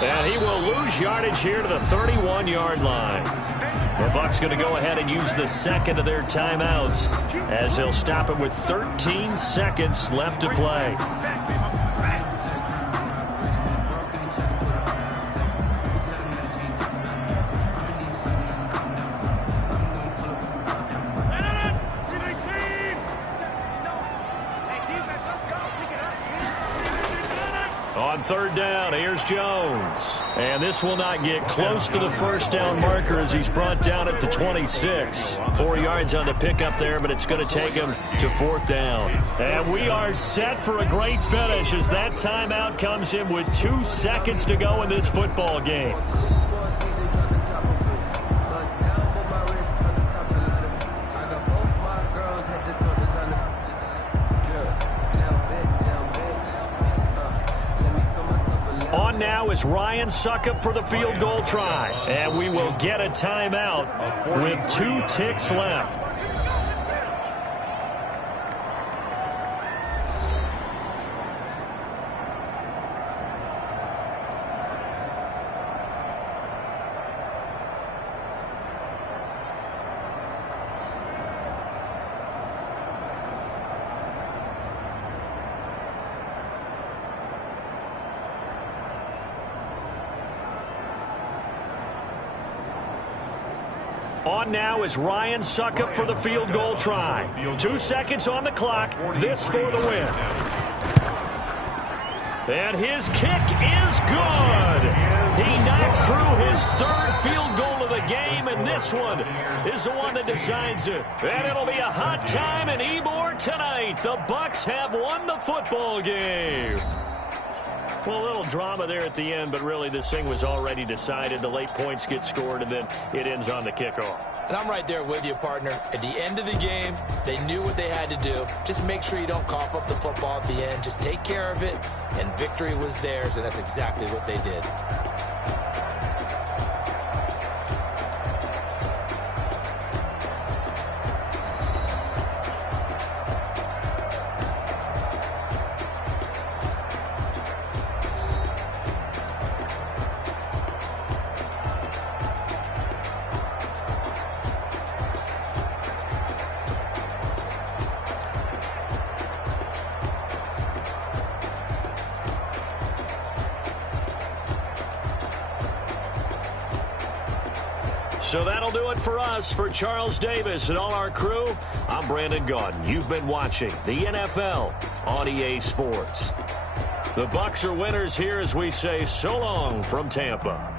And he will lose yardage here to the 31-yard line. The Bucs going to go ahead and use the second of their timeouts as they'll stop it with 13 seconds left to play. On 3rd down, here's Jones. And this will not get close to the first down marker as he's brought down at the 26. 4 yards on the pickup there, but it's going to take him to 4th down. And we are set for a great finish as that timeout comes in with 2 seconds to go in this football game. On now is Ryan Suckup for the field goal try. And we will get a timeout with 2 ticks left. On now is Ryan Suckup for the field goal try. 2 seconds on the clock. This for the win. And his kick is good. He knocks through his 3rd field goal of the game, and this one is the one that decides it. And it'll be a hot time in Ybor tonight. The Bucks have won the football game. Well, a little drama there at the end, but really this thing was already decided. The late points get scored, and then it ends on the kickoff. And I'm right there with you, partner. At the end of the game, they knew what they had to do. Just make sure you don't cough up the football at the end. Just take care of it, and victory was theirs, and that's exactly what they did. So that'll do it for us. For Charles Davis and all our crew, I'm Brandon Gaudin. You've been watching the NFL on EA Sports. The Bucks are winners here as we say so long from Tampa.